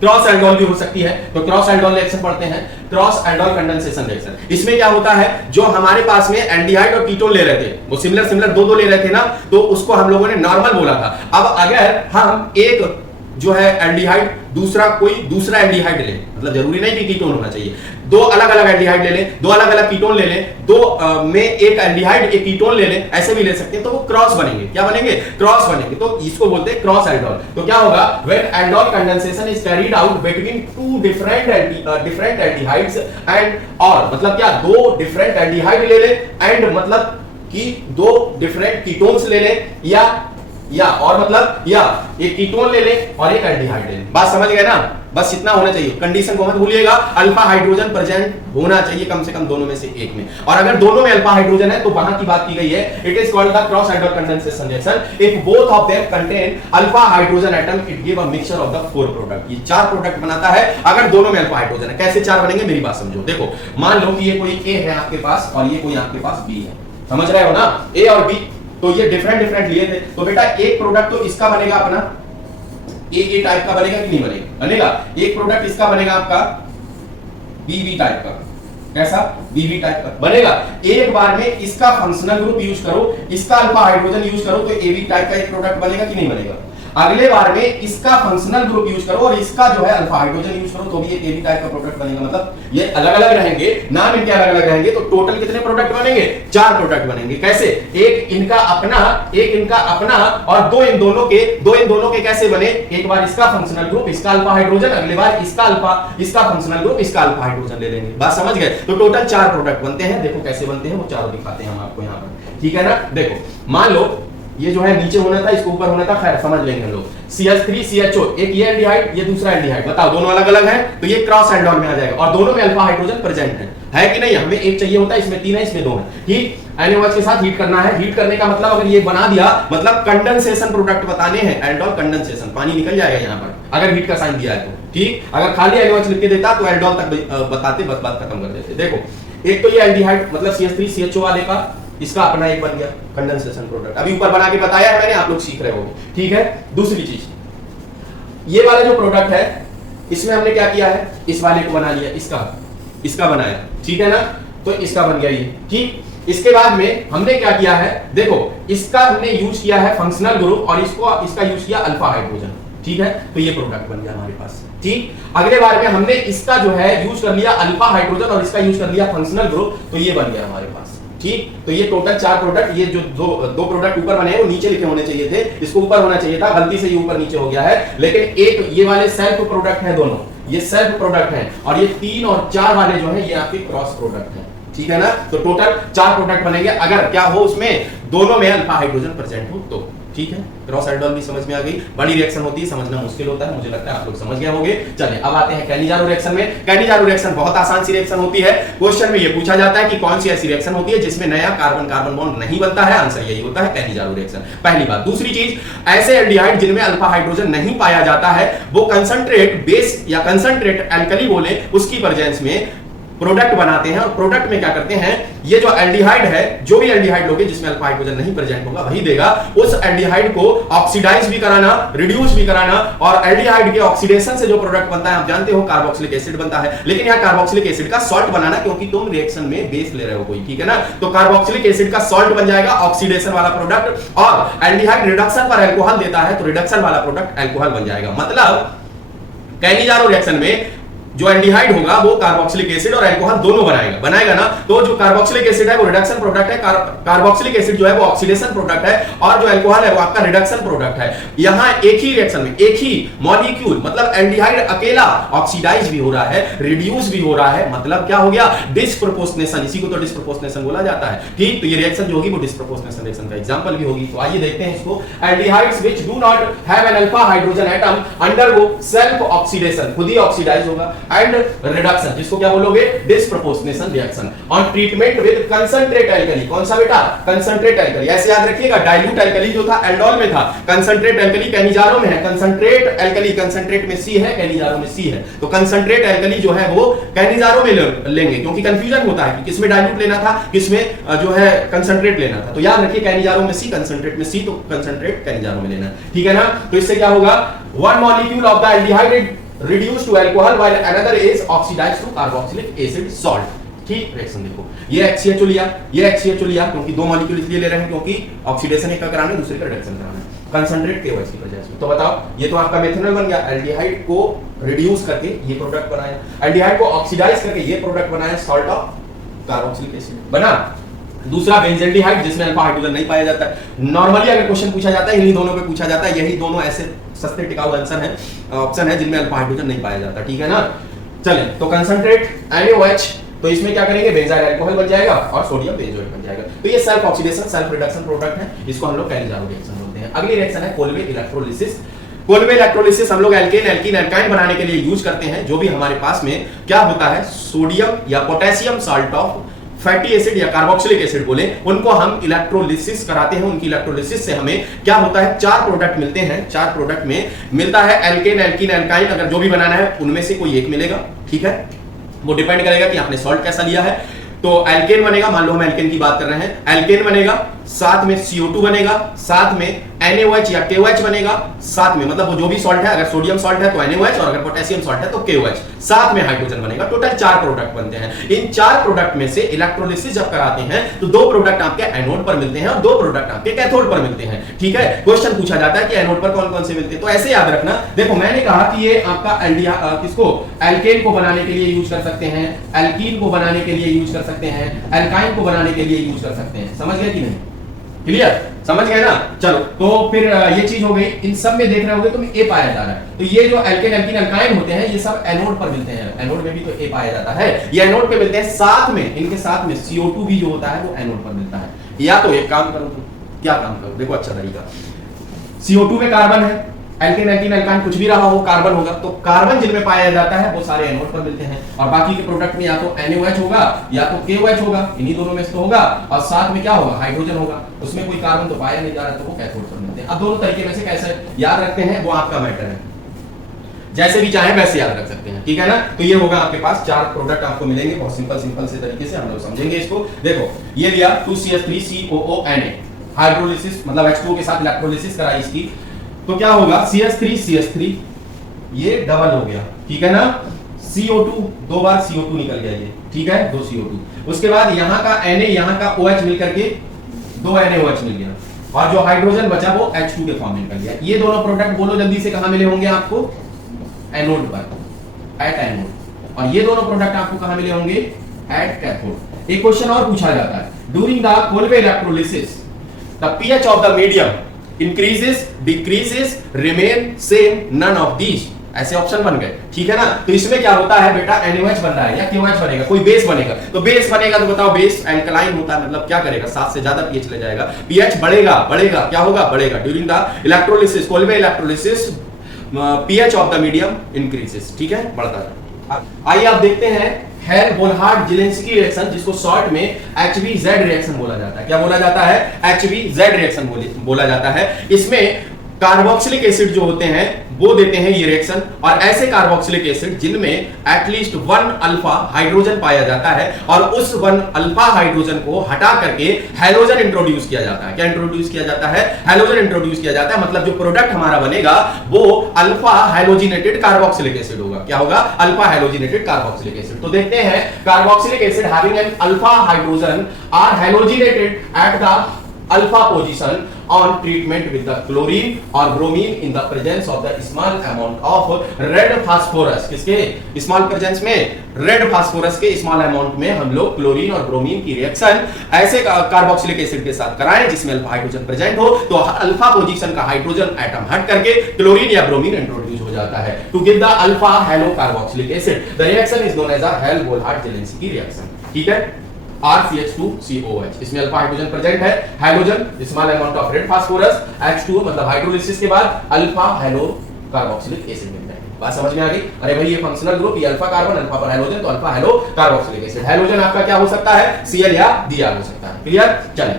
क्रॉस एल्डोल भी हो सकती है, तो क्रॉस एल्डोल रिएक्शन पढ़ते हैं, क्रॉस एल्डोल कंडेंसेशन रिएक्शन। इसमें क्या होता है, जो हमारे पास में एल्डिहाइड और कीटोन ले रहे थे, वो सिमिलर दो ले रहे थे ना, तो उसको हम लोगों ने नॉर्मल बोला था। अब अगर हम एक जो है एल्डिहाइड, दूसरा कोई दूसरा एल्डिहाइड ले, मतलब जरूरी नहीं कि कीटोन होना चाहिए, दो अलग अलग एल्डिहाइड ले लें, दो अलग अलग कीटोन ले लें, दो में एक एल्डिहाइड एक कीटोन ले लें, ऐसे भी ले सकते हैं, तो वो क्रॉस बनेंगे। क्या बनेंगे? क्रॉस बनेंगे। तो इसको बोलते हैं क्रॉस एल्डोल। तो क्या होगा? When aldol condensation is carried out between two different aldehydes and, और मतलब क्या, दो डिफरेंट एल्डिहाइड ले लें, एंड मतलब कि दो डिफरेंट कीटोन्स ले लें, या और मतलब या एक कीटोन ले लें और एक एल्डिहाइड ले लें। बात समझ गए ना? बस इतना होना चाहिए। कंडीशन को मत भूलिएगा, अल्फा हाइड्रोजन प्रेजेंट होना चाहिए कम से कम दोनों में से एक में, और अगर दोनों में अल्फा हाइड्रोजन है तो वहां की बात की गई है, it is called the cross aldol condensation reaction. If both of them contain alpha hydrogen atom, it give a mixture of the 4 product. ये 4 प्रोडक्ट बनाता है अगर दोनों में अल्फा हाइड्रोजन है। कैसे 4 बनेंगे मेरी बात समझो। देखो, मान लो कि ये कोई ए है आपके पास और ये कोई आपके पास बी है, समझ रहे हो ना? ए और बी, तो ये डिफरेंट लिए थे, तो बेटा एक प्रोडक्ट तो इसका बनेगा अपना, ए टाइप का बनेगा कि नहीं बनेगा? बनेगा। एक प्रोडक्ट इसका बनेगा आपका बी टाइप का। कैसा? बी टाइप का बनेगा। एक बार में इसका फंक्शनल ग्रुप यूज करो, इसका अल्फा हाइड्रोजन यूज करो, तो ए टाइप का एक प्रोडक्ट बनेगा कि नहीं बनेगा? अगले बार में इसका फंक्शनल ग्रुप यूज करो और इसका जो है अल्फा हाइड्रोजन यूज करो, तो भी एक टाइप का प्रोडक्ट बनेगा। मतलब ये अलग अलग रहेंगे, नाम इनके अलग अलग रहेंगे, तो टोटल कितने प्रोडक्ट बनेंगे? 4 प्रोडक्ट बनेंगे। कैसे? एक इनका अपना, एक इनका अपना, और दो इन दोनों के कैसे बने? एक बार इसका फंक्शनल ग्रुप, इसका अल्फा हाइड्रोजन, अगले बार इसका फंक्शनल ग्रुप, इसका अल्फा हाइड्रोजन ले लेंगे। बात समझ गए? तो टोटल 4 प्रोडक्ट बनते हैं। देखो कैसे बनते हैं वो चारों दिखाते हैं हम आपको यहाँ पर, ठीक है ना? देखो, मान लो ये जो है नीचे होना था, इसको ऊपर होना था, खैर समझ लेंगे हम लोग। CH3 CHO, एक ये एल्डिहाइड, ये दूसरा एल्डिहाइड, बताओ दोनों अलग अलग हैं, तो ये क्रॉस एल्डोल में आ जाएगा, और दोनों में अल्फा हाइड्रोजन प्रेजेंट है कि नहीं? हमें एक चाहिए होता है, इसमें 3 है, इसमें 2 है। ठीक, NaOH के साथ हीट करना है। हीट करने का मतलब अगर ये बना दिया, मतलब कंडेंसेशन प्रोडक्ट बताने हैं, एल्डोल कंडेंसेशन, पानी निकल जाएगा यहाँ पर अगर हीट का साइन दिया है तो। ठीक, अगर खाली NaOH लिख के देता तो एल्डोल तक बताते, बस बात खत्म कर देते। देखो, एक तो ये एल्डिहाइड मतलब CH3 CHO वाले का, इसका अपना एक बन गया कंडेंसेशन प्रोडक्ट, अभी ऊपर बना के बताया है मैंने, आप लोग सीख रहे होंगे। ठीक है, दूसरी चीज, ये वाला जो प्रोडक्ट है इसमें हमने क्या किया है? इस वाले को बना लिया, इसका बनाया, ठीक है ना? तो इसका बन गया ये। ठीक, इसके बाद में हमने क्या किया है? देखो, इसका हमने यूज किया है फंक्शनल ग्रुप और इसका यूज किया अल्फा हाइड्रोजन। ठीक है, तो ये प्रोडक्ट बन गया हमारे पास। ठीक, अगले बार में हमने इसका जो है यूज कर लिया अल्फा हाइड्रोजन और इसका यूज कर लिया फंक्शनल ग्रुप, तो ये बन गया हमारे पास। ठीक, तो ये टोटल 4 प्रोडक्ट, ये जो दो प्रोडक्ट ऊपर बने हैं वो नीचे लिखे होने चाहिए थे, इसको ऊपर होना चाहिए था, गलती से ये ऊपर नीचे हो गया है। लेकिन एक ये वाले सेल्फ प्रोडक्ट हैं, दोनों ये सेल्फ प्रोडक्ट हैं, और ये 3 और 4 वाले जो है ये आपके क्रॉस प्रोडक्ट हैं। ठीक है ना? तो टोटल 4 प्रोडक्ट बनेंगे अगर क्या हो, उसमें दोनों में अल्फा हाइड्रोजन प्रेजेंट हो तो। ठीक है, क्रॉस एल्डोल भी समझ में आ गई। बड़ी रिएक्शन होती है, समझना मुश्किल होता है, मुझे लगता है आप लोग समझ गए होंगे। चलिए अब आते हैं कैनिजारो रिएक्शन में। कैनिजारो रिएक्शन बहुत आसान सी रिएक्शन होती है। क्वेश्चन में ये पूछा जाता है कि कौन सी ऐसी रिएक्शन होती है जिसमें नया कार्बन कार्बन बॉन्ड नहीं बनता है? आंसर यही होता है, कैनिजारो रिएक्शन। पहली बात। दूसरी चीज, ऐसे एल्डिहाइड जिनमें अल्फा हाइड्रोजन नहीं पाया जाता है, वो कंसंट्रेट बेस या कंसंट्रेट एल्कली बोले, उसकी प्रेजेंस में प्रोडक्ट बनाते हैं। और प्रोडक्ट में क्या करते हैं, ये जो एल्डिहाइड है, जो भी एल्डिहाइड लोगे जिसमें अल्फा हाइड्रोजन नहीं प्रेजेंट होगा वही देगा। उस एल्डिहाइड को ऑक्सीडाइज भी कराना, रिड्यूस भी कराना, और एल्डिहाइड के ऑक्सीडेशन से जो प्रोडक्ट बनता है आप जानते हो, कार्बोक्सिलिक एसिड बनता है। लेकिन यहाँ कार्बोक्सिलिक एसिड का सॉल्ट बनाना, क्योंकि तुम रिएक्शन में बेस ले रहे हो कोई, ठीक है ना? तो कार्बोक्सिलिक एसिड का सॉल्ट बन जाएगा, ऑक्सीडेशन वाला प्रोडक्ट। और एल्डिहाइड रिडक्शन पर अल्कोहल देता है, तो रिडक्शन वाला प्रोडक्ट अल्कोहल बन जाएगा। मतलब कैनिजारो रिएक्शन में जो एल्डिहाइड होगा वो कार्बोक्सिलिक एसिड और अल्कोहल दोनों बनाएगा ना। तो जो कार्बोक्सिलिक एसिड है वो रिडक्शन प्रोडक्ट है, कार्बोक्सिलिक एसिड जो है वो ऑक्सीडेशन प्रोडक्ट है, और जो अल्कोहल है वो आपका रिडक्शन प्रोडक्ट है। यहां एक ही रिएक्शन में एक ही मॉलिक्यूल, मतलब एल्डिहाइड अकेला ऑक्सीडाइज भी हो रहा है, रिड्यूस भी हो रहा है, मतलब क्या हो गया? डिस्प्रोपोर्शनेशन। इसी को तो डिस्प्रोपोर्शनेशन बोला जाता है। ठीक, तो ये रिएक्शन जो होगी वो डिस्प्रोपोर्शनेशन रिएक्शन का एग्जांपल भी होगी। तो आइए देखते हैं इसको। Aldehydes which do not have an alpha hydrogen atom undergo self oxidation, खुद ही ऑक्सीडाइज होगा, एंड रिडक्शन, जिसको क्या बोलोगे? Disproportionation reaction. On treatment with concentrate alkali, कौन सा बेटा? Concentrate alkali. ऐसे याद रखिएगा, डाइल्यूट एल्कली जो था एल्डोल में था, कंसंट्रेट एल्कली कैनिजारो में है। कंसंट्रेट एल्कली, कंसंट्रेट में C है, कैनिजारो में C है, तो कंसंट्रेट एल्कली जो है वो कैनिजारो में लेंगे, क्योंकि कंफ्यूजन होता है कि किसमें डाइल्यूट लेना था, किसमें जो है कंसंट्रेट लेना था। तो याद रखिए, कैनिजारो में C, कंसंट्रेट में C, तो कंसंट्रेट कैनिजारो में लेना, ठीक है ना? तो इससे क्या होगा? One molecule of the aldehyde reduced to alcohol while another is oxidized to carboxylic acid salt। ठीक, रिएक्शन देखो, ये HCHO लिया, ये HCHO लिया, क्योंकि दो मॉलिक्यूल इसलिए ले रहे हैं क्योंकि ऑक्सीडेशन एक का कराना है, दूसरे का रिडक्शन कराना है। कंसंट्रेट KOH की प्रेजेंस में। तो बताओ, ये तो आपका मेथनॉल बन गया, एल्डिहाइड को रिड्यूस करके ये प्रोडक्ट बनाया, एल्डिहाइड को ऑक्सीडाइज करके ये प्रोडक्ट बनाया, सॉल्ट ऑफ कार्बोक्सिलिक एसिड बना। दूसरा बेंजल्डिहाइड जिसमें अल्फा हाइड्रोजन नहीं पाया जाता है। नॉर्मली अगर क्वेश्चन पूछा जाता है इन्हीं दोनों पे पूछा जाता है, यही दोनों ऐसे सस्ते टिकाऊ ऑप्शन है जिनमें अल्फा हाइड्रोजन नहीं पाया जाता, ठीक है ना। चले तो कंसंट्रेट NaOH, तो इसमें क्या करेंगे, बेंजाइल अल्कोहल बन जाएगा और सोडियम बेंजोएट बन जाएगा। तो ये self oxidation self reduction product है, इसको हम लोग कैलिजारो रिएक्शन बोलते हैं। अगली रिएक्शन है कोल्बे इलेक्ट्रोलिसिस। कोल्बे इलेक्ट्रोलिसिस हम लोग एल्केन एल्कीन एल्काइन बनाने के लिए यूज करते हैं। जो भी हमारे पास में क्या होता है, सोडियम या potassium salt of fatty acid या कार्बोक्सिलिक एसिड बोले, उनको हम इलेक्ट्रोलिसिस कराते हैं। उनकी इलेक्ट्रोलिसिस से हमें क्या होता है, चार प्रोडक्ट मिलते हैं। चार प्रोडक्ट में मिलता है एल्केन एल्कीन एल्काइन, अगर जो भी बनाना है उनमें से कोई एक मिलेगा, ठीक है। वो डिपेंड करेगा कि आपने सॉल्ट कैसा लिया है। तो एल्केन बनेगा, मान लो हम एल्केन की बात कर रहे हैं, एल्केन बनेगा, साथ में CO2 बनेगा, साथ में NaOH या KOH बनेगा, साथ में मतलब वो जो भी सॉल्ट है, अगर सोडियम सॉल्ट है तो NaOH और अगर पोटेशियम सॉल्ट है तो KOH, साथ में हाइड्रोजन बनेगा। टोटल 4 प्रोडक्ट बनते हैं। इन 4 प्रोडक्ट में से इलेक्ट्रोलिसिस जब कराते हैं तो 2 प्रोडक्ट आपके एनोड पर मिलते हैं और 2 प्रोडक्ट आपके कैथोड पर मिलते हैं, ठीक है। क्वेश्चन पूछा जाता है कि एनोड पर कौन कौन से मिलते हैं, तो ऐसे याद रखना। देखो मैंने कहा कि ये आपका किसको, एल्केन को बनाने के लिए यूज कर सकते हैं, एल्कीन को बनाने के लिए यूज कर सकते हैं, एल्काइन को बनाने के लिए यूज कर सकते हैं। समझ गए कि नहीं, क्लियर, समझ गए ना। चलो तो फिर ये चीज हो गई। इन सब में देख रहे होगे तुम A पाया जा रहा है, तो ये जो एल्केन एल्कीन एल्काइन होते हैं ये सब एनोड पर मिलते हैं। एनोड में भी तो A पाया जाता है, ये एनोड पे मिलते हैं। साथ में इनके साथ में CO2 भी जो होता है वो एनोड पर मिलता है। या तो एक काम करो, तुम क्या काम करो, देखो अच्छा तरीका, CO2 में कार्बन है, एल्केन एल्कीन एल्काइन कुछ भी रहा हो कार्बन होगा, तो कार्बन जिनमें पाया जाता है वो सारे एनोड पर मिलते हैं। और बाकी के प्रोडक्ट में या तो NaOH होगा या तो KOH होगा, इन्हीं दोनों में से होगा। और साथ में क्या होगा, हाइड्रोजन होगा, उसमें कोई कार्बन तो पाया नहीं जा रहा, तो वो कैथोड पर मिलते हैं। अब दोनों तरीके में से कैसे याद रखते हैं वो आपका मैटर है, जैसे भी चाहे वैसे याद रख सकते हैं, ठीक है ना। तो ये होगा आपके पास 4 प्रोडक्ट आपको मिलेंगे, बहुत सिंपल से तरीके से हम लोग समझेंगे इसको। देखो ये लिया 2CH3COONA, हाइड्रोलिसिस मतलब H2O के साथ इलेक्ट्रोलिसिस कराई इसकी, तो क्या होगा CH3 ये डबल हो गया, ठीक है ना। CO2 2 बार CO2 निकल गया ये, ठीक है, 2 CO2। उसके बाद यहाँ का Na यहाँ का OH मिलकर के 2 NaOH मिल गया, और जो हाइड्रोजन बचा वो H2 के फॉर्म में निकल गया। ये दोनों प्रोडक्ट बोलो जल्दी से कहां मिले होंगे आपको, एनोड पर, एट एनोड। और ये दोनों प्रोडक्ट आपको कहां मिले होंगे, एट कैथोड। एक क्वेश्चन और पूछा जाता है, during the Kolbe electrolysis the pH of the medium increases decreases remain same none of these, ऐसे ऑप्शन बन गए, ठीक है ना। तो इसमें क्या होता है बेटा, NaOH बन रहा है या KOH बनेगा, कोई बेस बनेगा। तो बेस बनेगा तो बताओ, बेस एल्कलाइन होता है, मतलब क्या करेगा, 7 से ज्यादा pH ले जाएगा, pH बढ़ेगा, क्या होगा, बढ़ेगा। During the electrolysis, Kolbe electrolysis pH of the medium increases, ठीक है, बढ़ता है। आइए आप देखते हैं हेल-बोलहार्ड जेलेंस्की रिएक्शन, जिसको शॉर्ट में HBZ रिएक्शन बोला जाता है। क्या बोला जाता है, HBZ रिएक्शन बोला जाता है। इसमें कार्बोक्सिलिक एसिड जो होते हैं वो देते हैं ये रिएक्शन, और ऐसे कार्बोक्सिलिक एसिड जिनमें एटलीस्ट 1 अल्फा हाइड्रोजन पाया जाता है, और उस 1 अल्फा हाइड्रोजन को हटा करके हैलोजन इंट्रोड्यूस किया जाता है। क्या इंट्रोड्यूस किया जाता है, हैलोजन इंट्रोड्यूस किया जाता है। मतलब जो प्रोडक्ट हमारा बनेगा वो अल्फा हाइलोजिनेटेड कार्बोक्सिलिक एसिड होगा। क्या होगा, अल्फा हाइलोजिनेटेड कार्बोक्सिलिक एसिड। तो देखते हैं, carboxylic acid having an alpha hydrogen are halogenated at the alpha position on treatment with the chlorine or bromine in the presence of the small amount of red phosphorus। किसके small presence में, red phosphorus के small amount में हम लोग chlorine और bromine की reaction ऐसे carboxylic acid के साथ कराएं जिसमें अल्फा हाइड्रोजन प्रेजेंट हो, तो अल्फा पोजीशन का हाइड्रोजन एटम हट करके क्लोरीन या ब्रोमीन इंट्रोड्यूस हो जाता है to give the alpha halo carboxylic acid. The reaction is known as a Hell Volhard Zelinsky reaction, ठीक है। RCH2COH, इसमें अल्फा हाइड्रोजन प्रेजेंट है, hydrogen small amount of red phosphorus, H2O मतलब हाइड्रोलिसिस के बाद अल्फा हेलो कार्बोक्सिलिक एसिड मिलता है। बात समझ में आ गई। अरे भाई ये फंक्शनल ग्रुप, ये अल्फा कार्बन, अल्फा पर हाइड्रोजन, तो alpha halo carboxylic acid. Hydrogen आपका क्या हो सकता है, Cl या Br हो सकता है, क्लियर। चलें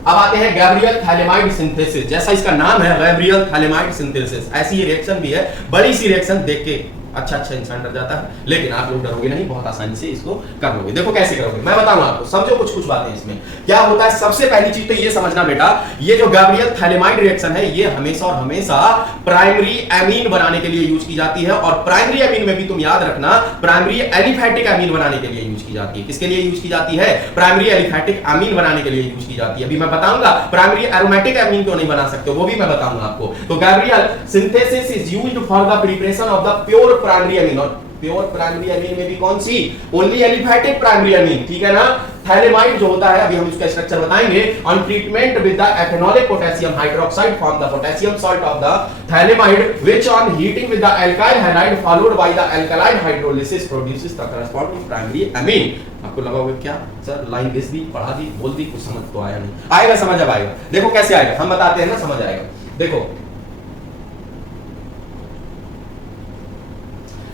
अब आते हैं गैब्रियल थैलेमाइड सिंथेसिस। जैसा इसका नाम है गैब्रियल थैलेमाइड सिंथेसिस, ऐसी ये रिएक्शन भी है, बड़ी सी रिएक्शन, देख के अच्छा इंसान डर जाता है, लेकिन आप लोग डरोगे नहीं, बहुत आसानी से इसको कर लोगे। देखो कैसे करोगे, मैं बताऊंगा आपको, समझो कुछ बातें इसमें क्या होता है। सबसे पहली चीज तो ये समझना बेटा, ये जो गैब्रियल थैलेमाइड रिएक्शन है ये हमेशा और हमेशा प्राइमरी एमीन बनाने के लिए यूज की जाती है, और प्राइमरी एमीन में भी तुम याद रखना प्राइमरी एलिफैटिक एमीन बनाने के लिए यूज की जाती है। किसके लिए यूज की जाती है? प्राइमरी एलिफैटिक एमीन बनाने के लिए यूज की जाती है। अभी मैं बताऊंगा प्राइमरी एरोमेटिक एमीन क्यों नहीं बना सकते, वो भी मैं बताऊंगा आपको। तो Gabriel synthesis is used for the preparation of the pure primary amine, और प्योर प्राइमरी एमीन में भी कौन सी? ओनली एलिफैटिक प्राइमरी एमीन, ठीक है ना। थैलेमाइड जो होता है, अभी हम इसका स्ट्रक्चर बताएंगे। On treatment with the ethanolic potassium hydroxide form the potassium salt of the phthalimide which on heating with the alkyl halide followed by the alkaline hydrolysis produces the corresponding primary amine. आपको लगा होगा क्या sir line this भी पढ़ा दी, बोल दी, कुछ समझ तो आया नहीं। आएगा समझ, अब आएगा। देखो कैसे आएगा, हम बताते हैं ना, समझ आएगा।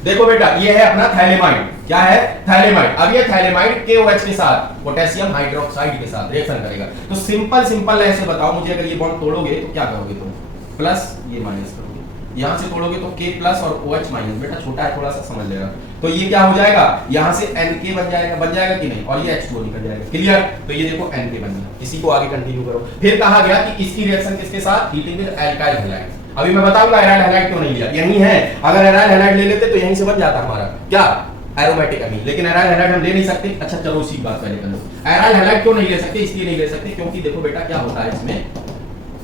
देखो बेटा, ये है अपना थैलेमाइड। क्या है? थैलेमाइड। अब ये थैलेमाइड KOH के साथ पोटेशियम हाइड्रोक्साइड के साथ रिएक्शन करेगा। तो सिंपल ऐसे बताओ मुझे, अगर ये बॉन्ड तोड़ोगे तो क्या करोगे तुम? प्लस ये माइनस करोगे, यहां से तोड़ोगे तो K प्लस और OH माइनस। बेटा छोटा है, थोड़ा सा समझ लेगा। तो ये क्या हो जाएगा, यहां से NK बन जाएगा कि नहीं, और ये H2O निकल जाएगा। क्लियर? तो ये देखो NK बन गया। इसी को आगे कंटिन्यू करो। फिर कहा गया कि इसकी रिएक्शन किसके साथ? Heating with alkyl halide. अभी मैं बताऊंगा एराइल हैलाइड क्यों नहीं लिया, यही है। अगर एराइल हैलाइड ले लेते तो यहीं से बन जाता हमारा क्या? Aromatic amine. लेकिन एराइल हैलाइड हम ले नहीं सकते। अच्छा चलो उसी बात पहले कर लो। एराइल हैलाइड क्यों नहीं ले सकते? इसलिए नहीं ले सकते क्योंकि देखो बेटा क्या होता है इसमें,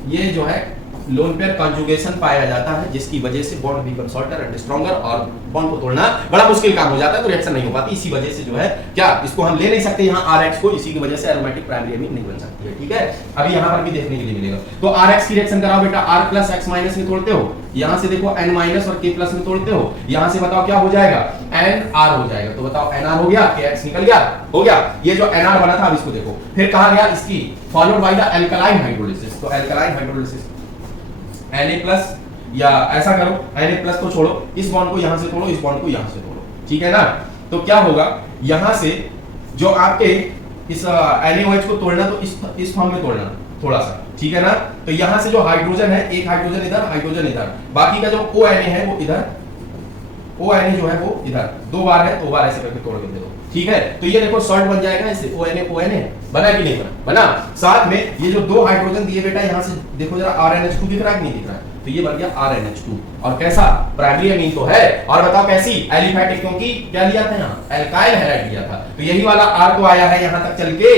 ये जो है लोन पेयर कॉन्जुगेशन पाया जाता है, जिसकी वजह से bond become shorter and stronger, और बॉन्ड को तोड़ना बड़ा मुश्किल काम हो जाता है, तो रिएक्शन नहीं हो पाती। इसी वजह से जो है क्या, इसको हम ले नहीं सकते यहाँ RH को, इसी की वजह से एरोमेटिक प्राइमरी एमीन नहीं बन सकती है। ठीक है, अभी यहाँ पर भी देखने के लिए मिलेगा। तो RH की रिएक्शन कराओ बेटा, R प्लस X माइनस में तोड़ते हो, यहाँ से देखो N माइनस और K प्लस में तोड़ते हो, यहाँ से बताओ क्या हो जाएगा? NR हो जाएगा। तो बताओ NR हो गया, KX निकल गया, हो गया। ये जो NR बना था, अब इसको देखो। फिर कहा गया इसकी followed by the alkaline hydrolysis. तो अल्कलाइन हाइड्रोलिसिस Na प्लस, या ऐसा करो Na प्लस को छोड़ो, इस बॉन्ड को यहां से तोड़ो, इस बॉन्ड को यहां से तोड़ो, ठीक है ना। तो क्या होगा, यहां से जो आपके इस NaOH को तोड़ना, तो इस फॉर्म में तोड़ना थोड़ा सा, ठीक है ना। तो यहां से जो हाइड्रोजन है, एक हाइड्रोजन इधर, हाइड्रोजन इधर, बाकी का जो ONA है वो इधर, ONA जो है वो इधर, दो बार है, दो बार ऐसे करके तोड़ के दे दो, ठीक है। तो ये देखो सॉल्ट बन जाएगा इससे, ONA बना कि नहीं बना? बना। साथ में ये जो दो हाइड्रोजन दिए बेटा, यहां से देखो जरा RNH2 दिख रहा है कि नहीं दिख रहा है? तो ये बन गया RNH2, और कैसा? प्राइमरी एमीन तो है। और बताओ कैसी? एलिफैटिक, क्योंकि क्या लिया था यहाँ? अल्काइल हैलाइड लिया था। तो यही वाला R तो आया है यहां तक चल के,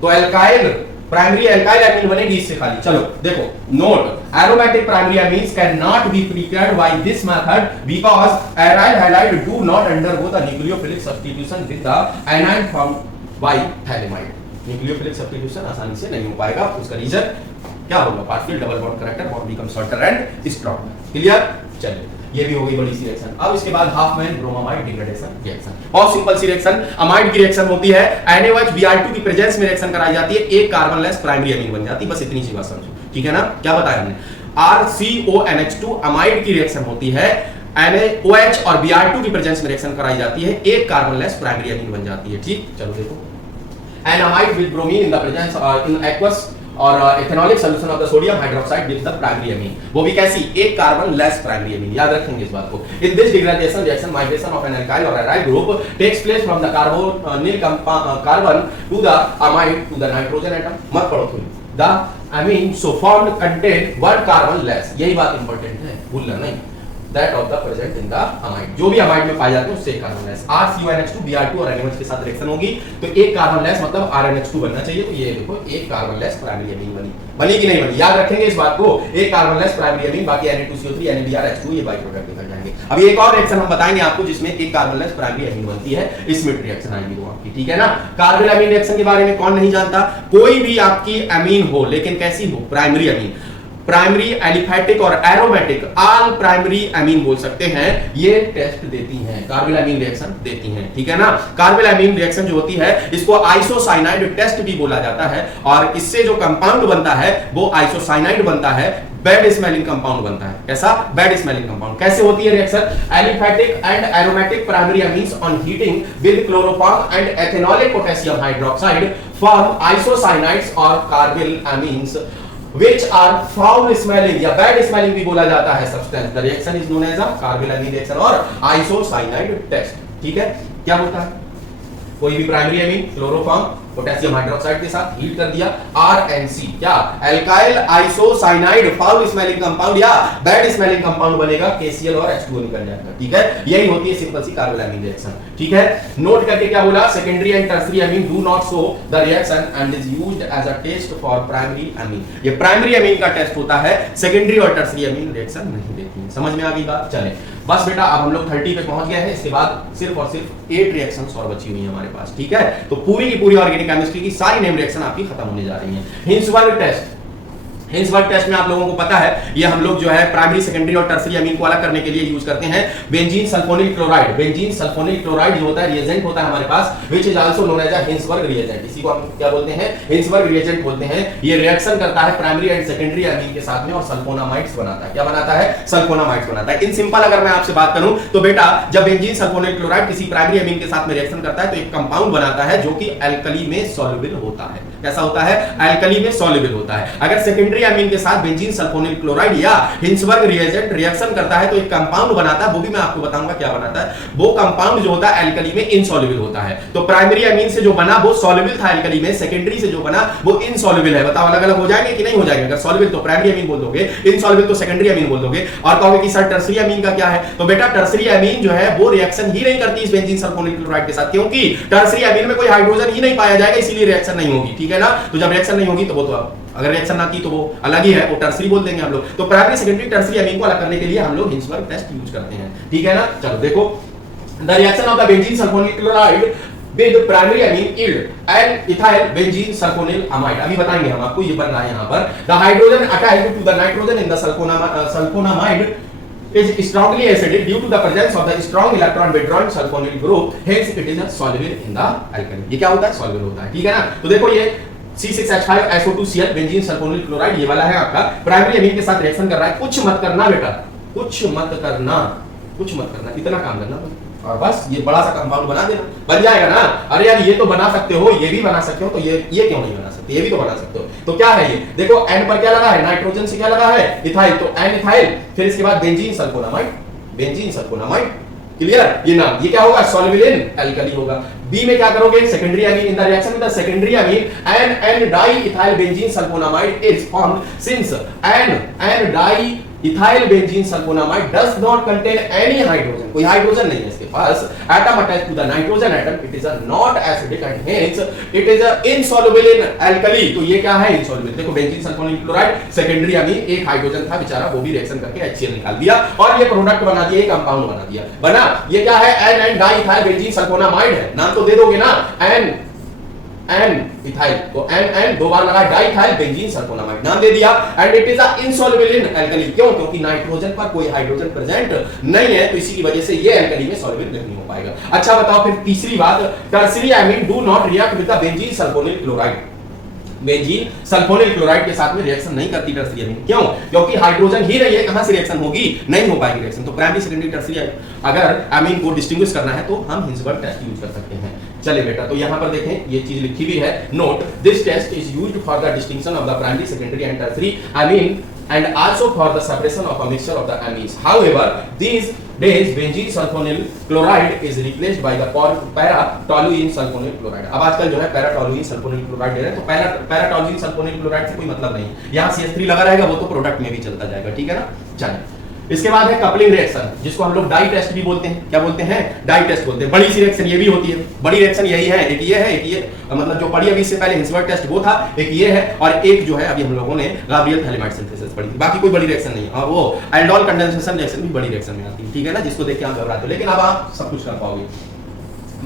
तो अल्काइल प्राइमरी अल्काइल एमीन बनेगी इससे खाली। चलो देखो note, aromatic primary amines can not be prepared by this method because aryl halide do not undergo the nucleophilic substitution with the A9 found by phthalimide. Nucleophilic substitution आसानी से नहीं हो पाएगा। उसका रीजन क्या होगा? Partial double bond character, bond become shorter and stronger. Clear? चलिए ये भी हो गई बड़ी सी रिएक्शन। अब इसके बाद हाफमैन ब्रोमामाइड डिग्रेडेशन रिएक्शन, बहुत सिंपल सी रिएक्शन। अमाइड की रिएक्शन होती है, NaOH Br2 की प्रेजेंस में रिएक्शन कराई जाती है, एक कार्बन लेस प्राइमरी एमीन बन जाती है। बस इतनी सी बात समझो, ठीक है ना। क्या बताया हमने? RCONH2 अमाइड की रिएक्शन होती है, NaOH और Br2 की प्रेजेंस में रिएक्शन कराई जाती है, एक कार्बन लेस प्राइमरी एमीन बन जाती है। ठीक, चलो देखो, an amide with bromine in the presence in aqueous और ethanolic solution of the sodium hydroxide gives the primary amine. वो भी कैसी? एक कार्बन लेस प्राइमरी एमीन। याद रखेंगे इस बात को। In this degradation reaction migration of an alkyl और aryl group takes place from the carbonyl carbon to the amide to the nitrogen atom. मत पढ़ो थोड़ी। The amine so formed contain one carbon less. यही बात important है, भूलना नहीं। That of the present in the amide, जो भी अमाइड में पाए जाते हैं उससे एक कार्बन लेस। RCONH2 Br2 और NaOH के साथ रिएक्शन होगी तो एक कार्बन लेस मतलब RNH2 बनना चाहिए। तो ये देखो एक कार्बन लेस प्राइमरी एमीन बनी कि नहीं बनी? याद रखेंगे इस बात को, एक कार्बन लेस प्राइमरी एमीन, बाकी Na2CO3 NaBrH2 ये बाई प्रोडक्ट निकल जाएंगे। अभी एक और रिएक्शन हम बताएंगे आपको जिसमें एक कार्बन लेस प्राइमरी एमीन बनती है, स्मिथ रिएक्शन आएगी वो आपकी, ठीक है ना। कार्बन एमीन रिएक्शन के बारे में कौन नहीं जानता? कोई भी आपकी एमीन हो, लेकिन कैसी हो? Primary amine. प्राइमरी, एलिफैटिक और एरोमेटिक, ऑल प्राइमरी एमीन बोल सकते हैं, ये टेस्ट देती हैं, कार्बोनिल एमीन रिएक्शन देती हैं, ठीक है ना। कार्बोनिल एमीन रिएक्शन जो होती है इसको आइसोसाइनाइड टेस्ट भी बोला जाता है, और इससे जो कंपाउंड बनता है वो आइसोसाइनाइड बनता है, बैड स्मेलिंग कंपाउंड बनता है। कैसा? Bad smelling compound. कैसे होती है reaction? Aliphatic and aromatic primary amines on heating with chloroform and ethanolic potassium hydroxide form isocyanides और carbonyl amines which are foul smelling या bad smelling भी बोला जाता है substance. The reaction is known as a carbonyl reaction और isocyanide test. ठीक है, क्या होता है? कोई भी primary amine chloroform potassium hydroxide के साथ हीट कर दिया, RNC क्या alkyl isocyanide foul smelling compound या बैड स्मेलिंग कंपाउंड बनेगा, KCl और H2O निकल जाएगा. ठीक है, यही होती है सिंपल सी कार्बोनिल रिएक्शन. ठीक है, नोट करके क्या बोला, secondary and tertiary amine do not show the reaction and is used as a test for primary amine. ये प्राइमरी अमीन का टेस्ट होता है, सेकेंडरी और टर्शियरी अमीन रिएक्शन नहीं देती है. समझ में आ गई बात? चले बस बेटा, अब हम लोग 30 पे पहुंच गए हैं. इसके बाद सिर्फ और सिर्फ 8 रिएक्शंस और बची हुई हैं हमारे पास. ठीक है, तो पूरी की पूरी ऑर्गेनिक केमिस्ट्री की सारी नेम रिएक्शन आपकी खत्म होने जा रही हैं. हिंसबर्ग टेस्ट, हिंसबर्ग टेस्ट में आप लोगों को पता है ये हम लोग जो है प्राइमरी सेकेंडरी और टर्शियरी अमीन को अलग करने के लिए यूज करते हैं benzene sulphonyl chloride. Benzene sulphonyl chloride जो होता है रिएजेंट होता है हमारे पास, which is also known as a Hinsberg reagent. इसी को हम क्या बोलते हैं? हिंसबर्ग रिएजेंट बोलते हैं. ये रिएक्शन करता है प्राइमरी एंड सेकेंडरी अमीन के साथ में और सल्फोनामाइड्स बनाता है. क्या बनाता है? सल्फोनामाइड्स बनाता है. इन सिंपल अगर मैं आपसे बात करूं तो बेटा, जब बेंजीन सल्फोनिल क्लोराइड किसी प्राइमरी अमीन के साथ में रिएक्शन करता है तो एक कंपाउंड बनाता है जो कि एल्कली में सॉल्युबल होता है. कैसा होता है? एल्कली में सॉल्युबल होता है. अगर सेकेंडरी अमीन के साथ बेंजीन सल्फोनिल क्लोराइड या हिंसबर्ग रिएजेंट रिएक्शन करता है तो एक कंपाउंड बनाता है, वो भी मैं आपको बताऊंगा क्या बनाता है. वो कंपाउंड जो होता है एल्कली में इनसॉल्युबल होता है. तो प्राइमरी अमीन से जो बना वो सॉल्युबल था एल्कली में, सेकेंडरी से जो बना वो इनसॉल्युबल है. बताओ अलग अलग हो जाएंगे कि नहीं हो जाएंगे? अगर सॉल्युबल तो प्राइमरी अमीन बोल दोगे, इनसॉल्युबल तो सेकेंडरी अमीन बोल दोगे. और कहोगे कि सर टर्शियरी अमीन का क्या है? तो बेटा टर्शियरी अमीन जो है वो रिएक्शन ही नहीं करती इस बेंजीन सल्फोनिल क्लोराइड के साथ, क्योंकि टर्शियरी अमीन में कोई हाइड्रोजन ही नहीं पाया जाएगा, इसीलिए रिएक्शन नहीं होगी. ठीक है ना? तो जब रिएक्शन नहीं होगी तो वो तो अगर रिएक्शन ना की तो वो अलग ही है, वो टर्शियरी बोल देंगे हम लोग. तो प्राइमरी सेकेंडरी टर्शियरी अमीन को अलग करने के लिए हम लोग हिंसबर्ग टेस्ट यूज करते हैं. ठीक है ना? चलो देखो, the reaction of the benzene sulphonyl chloride with primary amine yield and ethyl benzene sulphonyl amide. अभी बताएंगे हम आपको, ये बन रहा है यहां पर. The hydrogen attached to the nitrogen in the sulphonamide is strongly acidic due to the presence of the strong electron withdrawing sulfonyl group, hence it is soluble in the alkali. ये क्या होता है? soluble होता है. ठीक है ना? तो देखो ये C6H5SO2Cl बेंजीन सल्फोनिल क्लोराइड ये वाला है आपका, प्राइमरी अमीन के साथ रिएक्शन कर रहा है. कुछ मत करना बेटा, कुछ मत करना, कुछ मत करना, इतना काम करना और बस ये बड़ा सा कंपाउंड बना देना, बन जाएगा ना. अरे यार ये तो बना सकते हो, ये भी बना सकते हो, तो ये क्यों नहीं बना सकते? ये भी तो बना सकते हो. तो क्या है ये? देखो N पर क्या लगा है? नाइट्रोजन से क्या लगा है? इथाइल. तो N इथाइल, फिर इसके बाद benzene sulphonamide, benzene sulphonamide. Clear? ये नाम ये क्या होगा? सॉल्युबल इन एल्कली होगा. बी में क्या करोगे? Secondary amine. In the reaction with the secondary amine N di ethyl benzene sulphonamide is formed since N di ethyl benzene sulphonamide does not contain any hydrogen. कोई hydrogen नहीं है इसके पास. Atom attached to the nitrogen atom, it is not acidic and hence it is insoluble in alkali. तो ये क्या है? Insoluble. देखो benzene sulphonyl chloride secondary amine, एक हाइड्रोजन था बेचारा, वो भी रिएक्शन करके HCl निकाल दिया और ये प्रोडक्ट बना दिया, ये कंपाउंड बना दिया. बना ये क्या है? N डाइइथाइल बेंजीन सल्फोनामाइड है. नाम तो दे दोगे ना, N इथाइल. तो N दो बार लगा, डाइइथाइल बेंजीन सल्फोनामाइड नाम दे दिया. And it is insoluble in alkali. क्यों? क्योंकि नाइट्रोजन पर कोई हाइड्रोजन प्रेजेंट नहीं है, तो इसी की वजह से ये एल्कली में सॉल्युबल नहीं हो पाएगा. अच्छा बताओ फिर तीसरी बात, tertiary amine do not react with the benzene sulphonyl chloride. Benzene sulphonyl chloride के साथ में रिएक्शन नहीं करती टर्शियरी अमीन. क्यों? क्योंकि हाइड्रोजन ही नहीं है, कहां से रिएक्शन होगी? नहीं हो पाएगी रिएक्शन. तो प्राइमरी सेकेंडरी टर्शियरी अगर अमीन को डिस्टिंग्विश करना है तो हम हिंसबर्ग टेस्ट यूज कर सकते हैं. चले बेटा, तो यहां पर देखें ये चीज लिखी भी है. Note this test is used for the distinction of the primary secondary and tertiary amine and also for the separation of a mixture of the amines. However, these days benzene sulfonyl chloride is replaced by the para-toluene sulfonyl chloride. अब आजकल जो है para-toluene sulfonyl chloride दे रहे हैं, तो para-toluene sulfonyl chloride से कोई मतलब नहीं. यहाँ CH3 लगा रहेगा, वो तो प्रोडक्ट में भी चलता जाएगा. ठीक है ना? चलिए इसके बाद है कपलिंग रिएक्शन, जिसको हम लोग डाई टेस्ट भी बोलते हैं. क्या बोलते हैं? डाई टेस्ट बोलते हैं. बड़ी सी रिएक्शन ये भी होती है. बड़ी रिएक्शन यही है, एक ये है, एक ये, मतलब जो पढ़ी अभी इससे पहले हिंसबर्ग टेस्ट वो था, एक ये है, और एक जो है अभी हम लोगों ने गाब्रियल थैलेमाइड सिंथेसिस पढ़ी थी. बाकी कोई बड़ी रिएक्शन नहीं. और वो एल्डोल कंडेंसेशन रिएक्शन भी बड़ी रिएक्शन में आती है. ठीक है ना? जिसको देख के आप घबराते हो, लेकिन अब आप सब कुछ कर पाओगे.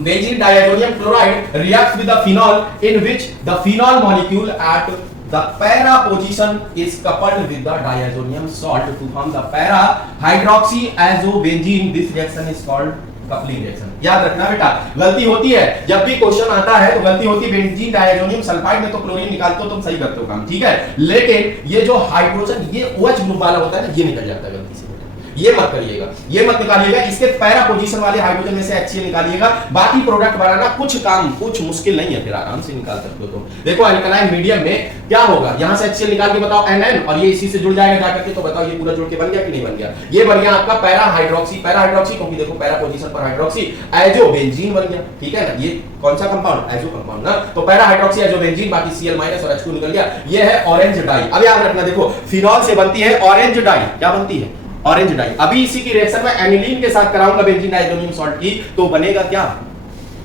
Benzene diammonium chloride reacts with the phenol in which the phenol molecule eight the para position is coupled with the diazonium salt to form the para hydroxyazobenzene. This reaction is called coupling reaction. याद रखना बेटा, गलती होती है जब भी question आता है तो गलती होती है. बेंजीन डाइazonium सल्फाइड में तो क्लोरीन निकालते हो, तुम सही करते हो काम. ठीक है, लेकिन ये जो हाइड्रोजन ये OH ग्रुप वाला होता है ना, ये निकल जाता है गलती से. ये मत करिएगा, ये मत निकालिएगा। इसके पैरा पोजीशन वाले हाइड्रोजन में से HCl निकालिएगा। बाकी प्रोडक्ट बनाना कुछ काम कुछ मुश्किल नहीं है, फिर आराम से निकाल सकते हो। तो देखो अल्कलाइन मीडियम में क्या होगा, यहां से HCl निकाल के बताओ NN, और ये इसी से जुड़ जाएगा जाकर के, तो बताओ ये पूरा जुड़ के बन गया कि नहीं बन गया? ये बन गया आपका पैरा हाइड्रोक्सी, क्योंकि देखो पैरा पोजीशन पर हाइड्रोक्सी, एजोबेंजीन बन गया, ठीक है ना। ये कौन सा कंपाउंड? एजो कंपाउंड ना, तो पैरा हाइड्रोक्सी एजोबेंजीन, बाकी Cl- और H2 निकल गया। ये है ऑरेंज डाई। अब याद रखना, देखो फिनॉल से बनती है ऑरेंज डाई। क्या बनती है? Orange dye. अभी इसी की रिएक्शन में एनिलीन के साथ कराऊंगा बेंजीन डाइजोनियम सॉल्ट की, तो बनेगा क्या?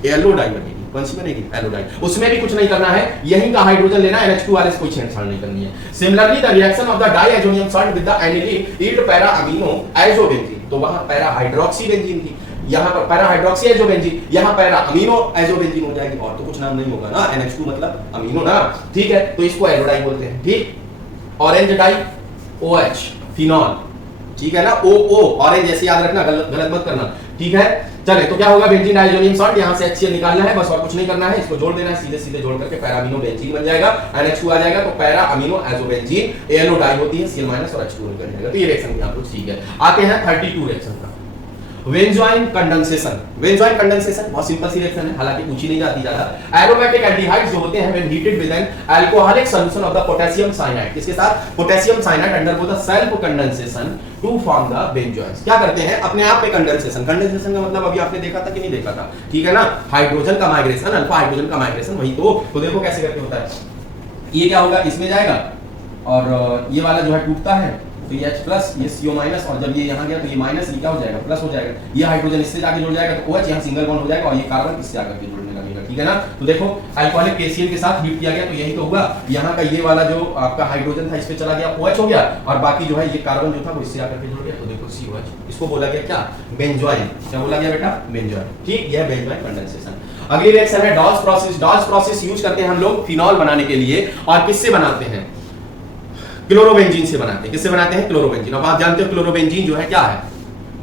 येलो डाई बनेगी। कौन सी बनेगी? Yellow die. उसमें भी कुछ नहीं करना है, यहीं का हाइड्रोजन लेना है, NH2RS कोई छेड़छाड़ नहीं करनी है। Similarly the reaction of the diazonium salt with the aniline yield para amino azobenzene, तो वहां पैरा हाइड्रोक्सी बेंजीन थी, यहां पर पैरा हाइड्रोक्सी एजोबेंजीन, यहां पैरा अमीनो एजोबेंजीन हो जाएगी, और तो कुछ नाम नहीं होगा ना। NH2 मतलब अमीनो ना, ठीक है, तो इसको येलो डाई बोलते हैं। ठीक, ऑरेंज डाई OH फिनॉल, ठीक है ना, OO ऑरेंज जैसे याद रखना, गलत मत करना, ठीक है। चले तो क्या होगा, बेंजीन डाइजोनियम सॉल्ट, यहां से HCl निकालना है बस, और कुछ नहीं करना है, इसको जोड़ देना है, सीधे सीधे जोड़ करके पैरा अमीनो बेंजीन बन जाएगा, NH2 आ जाएगा, तो para amino azobenzene, yellow die होती है, Cl- और H2 निकल जाएगा। तो ये रिएक्शन यहां पर ठीक है। आते हैं 32 रिएक्शन का, बेंजोइन कंडेंसेशन। बेंजोइन कंडेंसेशन बहुत सिंपल सी रिएक्शन है, हालांकि पूछी नहीं जाती ज्यादा। एरोमेटिक एल्डिहाइड्स जो होते हैं when heated with an alcoholic solution of the potassium cyanide, किसके साथ? Potassium cyanide, undergo the self condensation to form the benzoins. क्या करते हैं? अपने आप पे कंडेंसेशन। कंडेंसेशन का मतलब अभी आपने देखा था कि नहीं देखा था, ठीक है ना, हाइड्रोजन का माइग्रेशन, अल्फा हाइड्रोजन का माइग्रेशन, वही तो देखो कैसे करके होता है। ये क्या होगा, इसमें जाएगा और ये वाला जो है टूटता है, तो ये H+, ये CO-, और जब ये यहाँ गया तो ये माइनस, ये क्या हो जाएगा? प्लस हो जाएगा। ये हाइड्रोजन इससे जाके जुड़ जाएगा तो OH यहाँ सिंगल बॉन्ड हो जाएगा, और ये कार्बन इससे आकर के जुड़ने लगेगा, ठीक है ना। तो देखो अल्कोहलिक KCl के साथ हीट किया गया तो यही तो हुआ, यहाँ का ये वाला जो आपका हाइड्रोजन था इस पे चला गया, OH हो गया, और बाकी जो है ये कार्बन जो था वो इससे आकर के जुड़ गया, तो देखो COH, इसको बोला गया क्या? बेंजोइन। क्या बोला गया बेटा? बेंजोइन। ठीक, यह बेंजोइन कंडेंसेशन। अगली रिएक्शन है dolls process. Dolls process use करते हैं हम लोग फिनॉल बनाने के लिए, और किससे बनाते हैं? क्लोरोबेंजीन से बनाते हैं। किससे बनाते हैं? क्लोरोबेंजीन। अब आप जानते हो क्लोरोबेंजीन जो है क्या है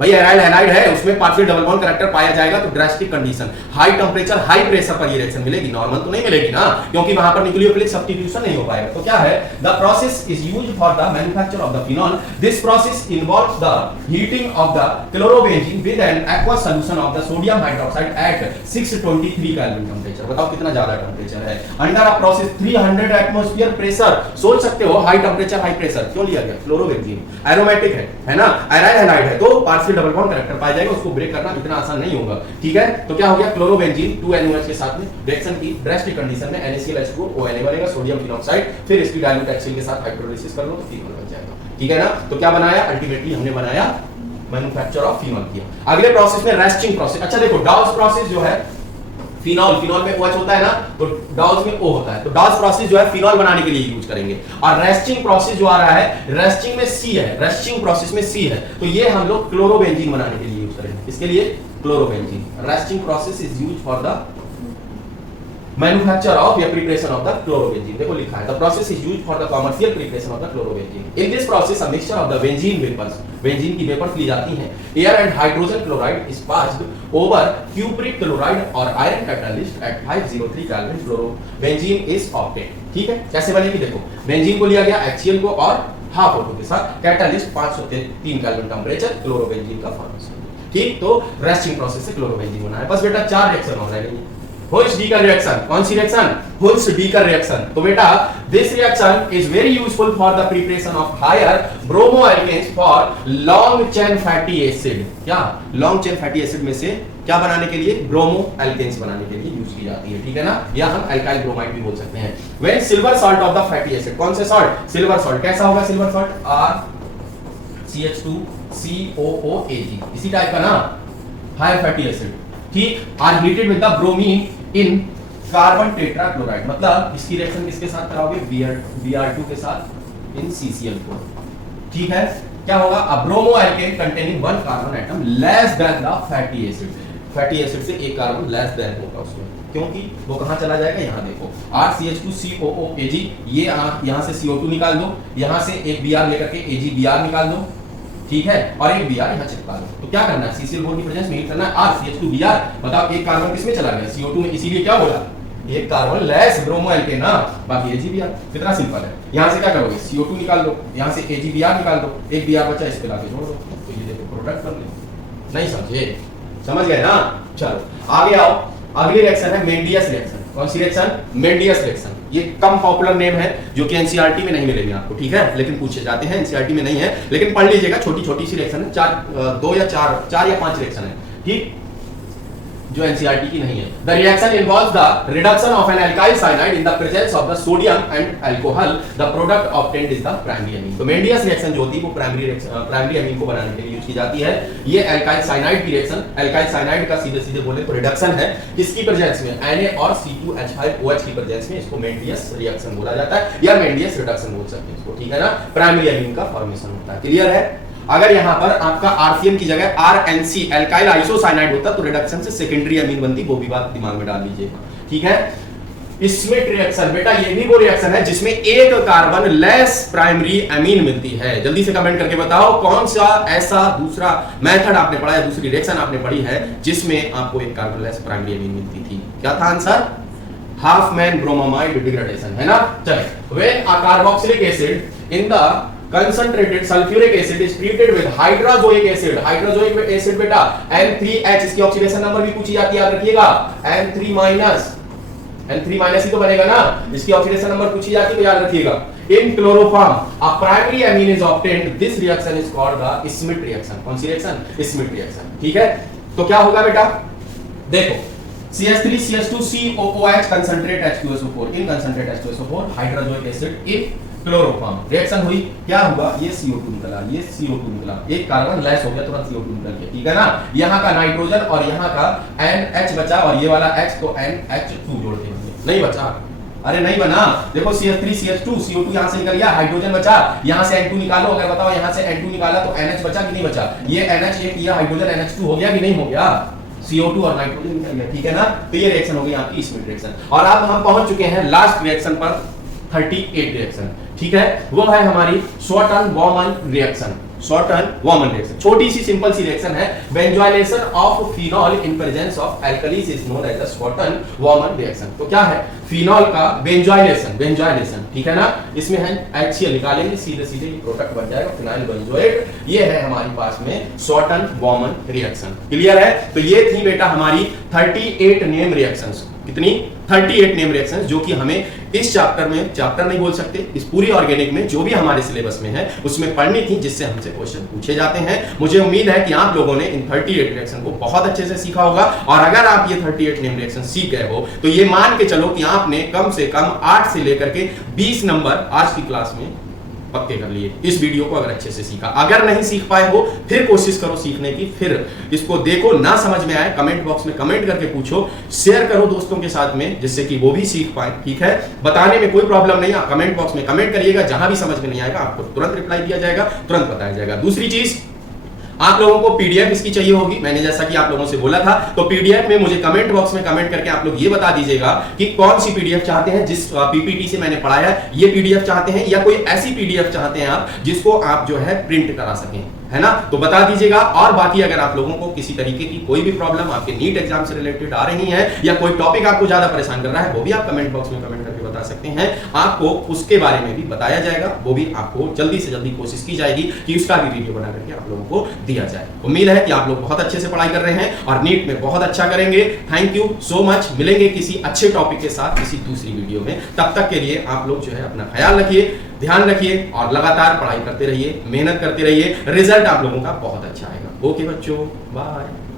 भाई? एराइल हैलाइड है, उसमें पार्शियल डबल बॉन्ड कैरेक्टर पाया जाएगा, तो drastic condition, high temperature high pressure पर ये रिएक्शन मिलेगी, नॉर्मल तो नहीं मिलेगी ना, क्योंकि वहां पर न्यूक्लियोफिलिक सब्स्टिट्यूशन नहीं हो पाएगा। तो क्या है? The process is used for the manufacture of the phenol. This process involves the heating of the chlorobenzene with an aqueous solution of the sodium hydroxide eight 623 kelvin temperature. बताओ कितना ज्यादा temperature है? Under a process 300 atmosphere pressure. सोच सकते हो high temperature high pressure क्यों लिया गया? क्लोरोबेंजीन एरोमेटिक है ना, एराइल हैलाइड है, तो पार्शियल डबल बॉन्ड कैरेक्टर पाया जाएगा, उसको ब्रेक करना इतना आसान नहीं होगा, ठीक है। तो क्या हो गया? क्लोरोबेंजीन 2NOH के साथ में रिएक्शन की ड्रास्टिक कंडीशन में NaCl ONA बनेगा, सोडियम फिनॉक्साइड, फिर इसकी डाइल्यूट HCl के साथ हाइड्रोलाइसिस कर लो तो फिनॉल बन जाएगा, ठीक है ना। तो क्या बनाया? अल्टीमेटली हमने बनाया मैन्युफैक्चर ऑफ फिनॉल किया। अगले प्रोसेस में रेस्टिंग प्रोसेस। अच्छा देखो डॉल्स प्रोसेस जो है, फिनॉल में OH होता है ना, तो डॉल्स में O होता है, तो डॉल्स प्रोसेस जो है फिनॉल बनाने के लिए यूज करेंगे। और रेस्टिंग प्रोसेस जो आ रहा है, रेस्टिंग में C है, रेस्टिंग प्रोसेस में C है, तो ये हम लोग क्लोरोबेंजीन बनाने के लिए यूज करेंगे। इसके लिए chlorobenzene. Raschig process is used for the manufacture of या प्रिपरेशन ऑफ द क्लोरोबेंजीन। देखो लिखा है the process is used for the commercial preparation of the chlorobenzene. In this process a mixture of the benzene vapours, benzene की vapours ली जाती हैं, air and hydrogen chloride is passed over cupric chloride और iron catalyst at 503 kelvin, chlorobenzene is obtained. ठीक है, कैसे बनेगी? देखो बेंजीन को लिया गया, HCl को और हाफ O2 के साथ, कैटलिस्ट 503 केल्विन टेंपरेचर, क्लोरोबेंजीन का फॉर्मेशन। ठीक, तो रेस्टिंग प्रोसेस से क्लोरोबेंजीन बना है। बस बेटा 4 रिएक्शन हो रहे हैं। होल्स-डीकर रिएक्शन, कौन सी रिएक्शन? होल्स-डीकर रिएक्शन। तो बेटा this reaction is very useful for the preparation of higher bromo alkanes for long chain fatty acid. क्या? लॉन्ग चेन फैटी एसिड में से क्या बनाने के लिए? ब्रोमो एल्केन्स बनाने के लिए यूज की जाती है, ठीक है ना, या हम अल्काइल ब्रोमाइड भी बोल सकते हैं। When silver salt of the fatty acid, कौन से सॉल्ट? Silver salt. कैसा होगा सिल्वर सॉल्ट? RCH2COOAg, इसी टाइप का ना, हायर फैटी एसिड। ठीक, are heated with the bromine in carbon tetrachloride, मतलब इसकी रिएक्शन किसके साथ कराओगे? Br2 के साथ इन CCl4। ठीक है, क्या होगा? A bromo alkane containing 1 carbon atom less than the fatty acid. Fatty acid से एक कार्बन लेस देन होगा उसमें, क्योंकि वो कहां चला जाएगा? यहां देखो RCH2COOAg, ये यहां से CO2 निकाल दो, यहां से एक Br लेकर के AgBr निकाल दो, ठीक है, और एक Br यहां चिपका दो। तो क्या करना है? CCl4 की प्रेजेंस में हीट करना है RCH2Br। बताओ एक कार्बन किसमें चला गया? CO2 में, इसीलिए क्या बोला? एक कार्बन लेस ब्रोमो एल्केन ना, बाकी AgBr। कितना सिंपल है। यहां से क्या करोगे? CO2 निकाल दो, यहां से AgBr निकाल दो, एक Br बचा, इस पे लाके जोड़ दो, तो ये देखो प्रोडक्ट बन गया। नहीं समझे? समझ गए ना? चलो आगे आओ। अगली रिएक्शन है मेंडियस रिएक्शन। कौन सी रिएक्शन? मेंडियस रिएक्शन। ये कम पॉपुलर नेम है जो कि एनसीईआरटी में नहीं मिलेंगे आपको, ठीक है, लेकिन पूछे जाते हैं, एनसीईआरटी में नहीं है, लेकिन पढ़ लीजिएगा। छोटी छोटी सी रिएक्शन है, चार या पांच रिएक्शन है, ठीक, जो एनसीईआरटी की नहीं है। The reaction involves the reduction of an alkyl cyanide in the presence of the sodium and alcohol. The product obtained is the primary amine. तो मेंडियस रिएक्शन जो होती है वो प्राइमरी अमीन को बनाने के लिए यूज की जाती है। ये एल्काइल साइनाइड की रिएक्शन, एल्काइल साइनाइड का सीधे सीधे बोले तो रिडक्शन है किसकी प्रेजेंस में? Na और C2H5OH की प्रेजेंस में। इसको मेंडियस रिएक्शन बोला जाता है या मेंडियस रिडक्शन बोल सकते हैं इसको, ठीक है ना? प्राइमरी अमीन का फॉर्मेशन होता है। क्लियर है? अगर यहां पर आपका आरसीएम की जगह आरएनसी एल्काइल आइसोसाइनाइड होता तो रिडक्शन से सेकेंडरी अमीन बनती, वो भी बात दिमाग में डाल लीजिएगा, ठीक है? स्मिथ रिएक्शन, बेटा ये भी वो रिएक्शन है जिसमें एक कार्बन लेस प्राइमरी अमीन मिलती है। जल्दी से कमेंट करके बताओ कौन सा ऐसा दूसरा मेथड आपने पढ़ा है, दूसरी रिएक्शन आपने पढ़ी है जिसमें आपको एक कार्बन लेस प्राइमरी अमीन मिलती थी? क्या था आंसर? हाफमैन ब्रोमामाइड डिग्रेडेशन, है ना? चलिए, when a carboxylic acid in the concentrated sulfuric acid is treated with hydrozoic acid, hydrazoic acid बेटा N3H, इसकी ऑक्सीडेशन नंबर भी पूछी जाती है, याद रखिएगा, N3 ही तो बनेगा ना, इसकी ऑक्सीडेशन नंबर पूछी जाती है तो याद रखिएगा। In chloroform, a primary amine is obtained. This reaction is called the Schmidt reaction. कौन सी रिएक्शन? Schmidt reaction, ठीक है? तो क्या होगा बेटा? देखो, CH3 CH2 COOH concentrate H2SO4 in concentrate H2SO4 hydrazoic acid in chloroform reaction हुई, क्या हुआ? ये CO2 निकला, ये CO2 निकला, एक कार्बन लेस हो गया, तुरंत CO2 निकल गया, ठीक है ना? यहाँ का नाइट्रोजन और यहाँ का NH बचा और ये वाला H तो NH2 जोड़ते होंगे, नहीं बचा? अरे नहीं बना, देखो CH3 CH2 CO2 यहाँ से निकल गया, हाइड्रोजन बचा, यहाँ से N2 निकालो, अगर बताओ यहाँ से N2 निकाला तो NH बचा कि नहीं बचा? ये NH एक, ये हाइड्रोजन NH2 हो गया कि नहीं हो गया? CO2 और नाइट्रोजन निकल गया, ठीक है ना? तो ये रिएक्शन हो गई आपकी स्मिथ रिएक्शन। और अब हम पहुंच चुके हैं लास्ट रिएक्शन पर, 38 रिएक्शन, ठीक है? वो है हमारी शॉर्टन-वॉमन रिएक्शन। शॉर्टन-वॉमन रिएक्शन छोटी सी सिंपल सी रिएक्शन है। Benzoylation of phenol in presence of alkalies is known as the Schotten Baumann reaction. तो क्या है? फिनॉल का बेंजोइलेशन, ठीक है ना? इसमें है HCl निकालेंगे, सीधे सीधे ये प्रोडक्ट बन जाएगा फिनाइल बेंजोएट। ये है हमारे पास में शॉर्टन-वॉमन रिएक्शन। क्लियर है? तो ये थी बेटा हमारी 38 नेम रिएक्शंस। कितनी? 38 नेम रिएक्शंस, जो कि हमें इस चैप्टर नहीं बोल सकते, इस पूरी ऑर्गेनिक में जो भी हमारे सिलेबस में है उसमें पढ़नी थी, जिससे हमसे क्वेश्चन पूछे जाते हैं। मुझे उम्मीद है कि आप लोगों ने इन 38 रिएक्शन को बहुत अच्छे से सीखा होगा। और अगर आप ये 38 नेम रिएक्शन सीख गए हो तो ये मान के चलो कि आपने कम से कम 8 से लेकर के 20 नंबर आज की क्लास में पक्के कर लिए, इस वीडियो को अगर अच्छे से सीखा। अगर नहीं सीख पाए हो फिर कोशिश करो सीखने की, फिर इसको देखो, ना समझ में आए कमेंट बॉक्स में कमेंट करके पूछो, शेयर करो दोस्तों के साथ में, जिससे कि वो भी सीख पाए, ठीक है? बताने में कोई प्रॉब्लम नहीं, आप कमेंट बॉक्स में कमेंट करिएगा, जहां भी समझ में नहीं आएगा आपको तुरंत रिप्लाई दिया जाएगा, तुरंत बताया जाएगा। दूसरी चीज, आप लोगों को पीडीएफ इसकी चाहिए होगी, मैंने जैसा कि आप लोगों से बोला था, तो पीडीएफ में मुझे कमेंट बॉक्स में कमेंट करके आप लोग ये बता दीजिएगा कि कौन सी पीडीएफ चाहते हैं, जिस पीपीटी से मैंने पढ़ाया है ये पीडीएफ चाहते हैं, या कोई ऐसी पीडीएफ चाहते हैं आप जिसको आप जो है प्रिंट करा सकें, है ना? तो बता दीजिएगा। और बाकी अगर आप लोगों को किसी तरीके की कोई भी प्रॉब्लम आपके नीट एग्जाम से रिलेटेड आ रही है, या कोई टॉपिक आपको ज्यादा परेशान कर रहा है, वो भी आप कमेंट बॉक्स में कमेंट करके बता सकते हैं, आपको उसके बारे में भी बताया जाएगा, वो भी आपको जल्दी से जल्दी कोशिश की जाएगी कि उसका भी वीडियो बना करके आप लोगों को दिया जाए। उम्मीद है कि आप लोग बहुत अच्छे से पढ़ाई कर रहे हैं और नीट में बहुत अच्छा करेंगे। Thank you so much. मिलेंगे किसी अच्छे टॉपिक के साथ किसी दूसरी वीडियो में, तब तक के लिए आप लोग जो है अपना ख्याल रखिए, ध्यान रखिए और लगातार पढ़ाई करते रहिए, मेहनत करते रहिए, रिजल्ट आप लोगों का बहुत अच्छा आएगा। ओके बच्चों, बाय।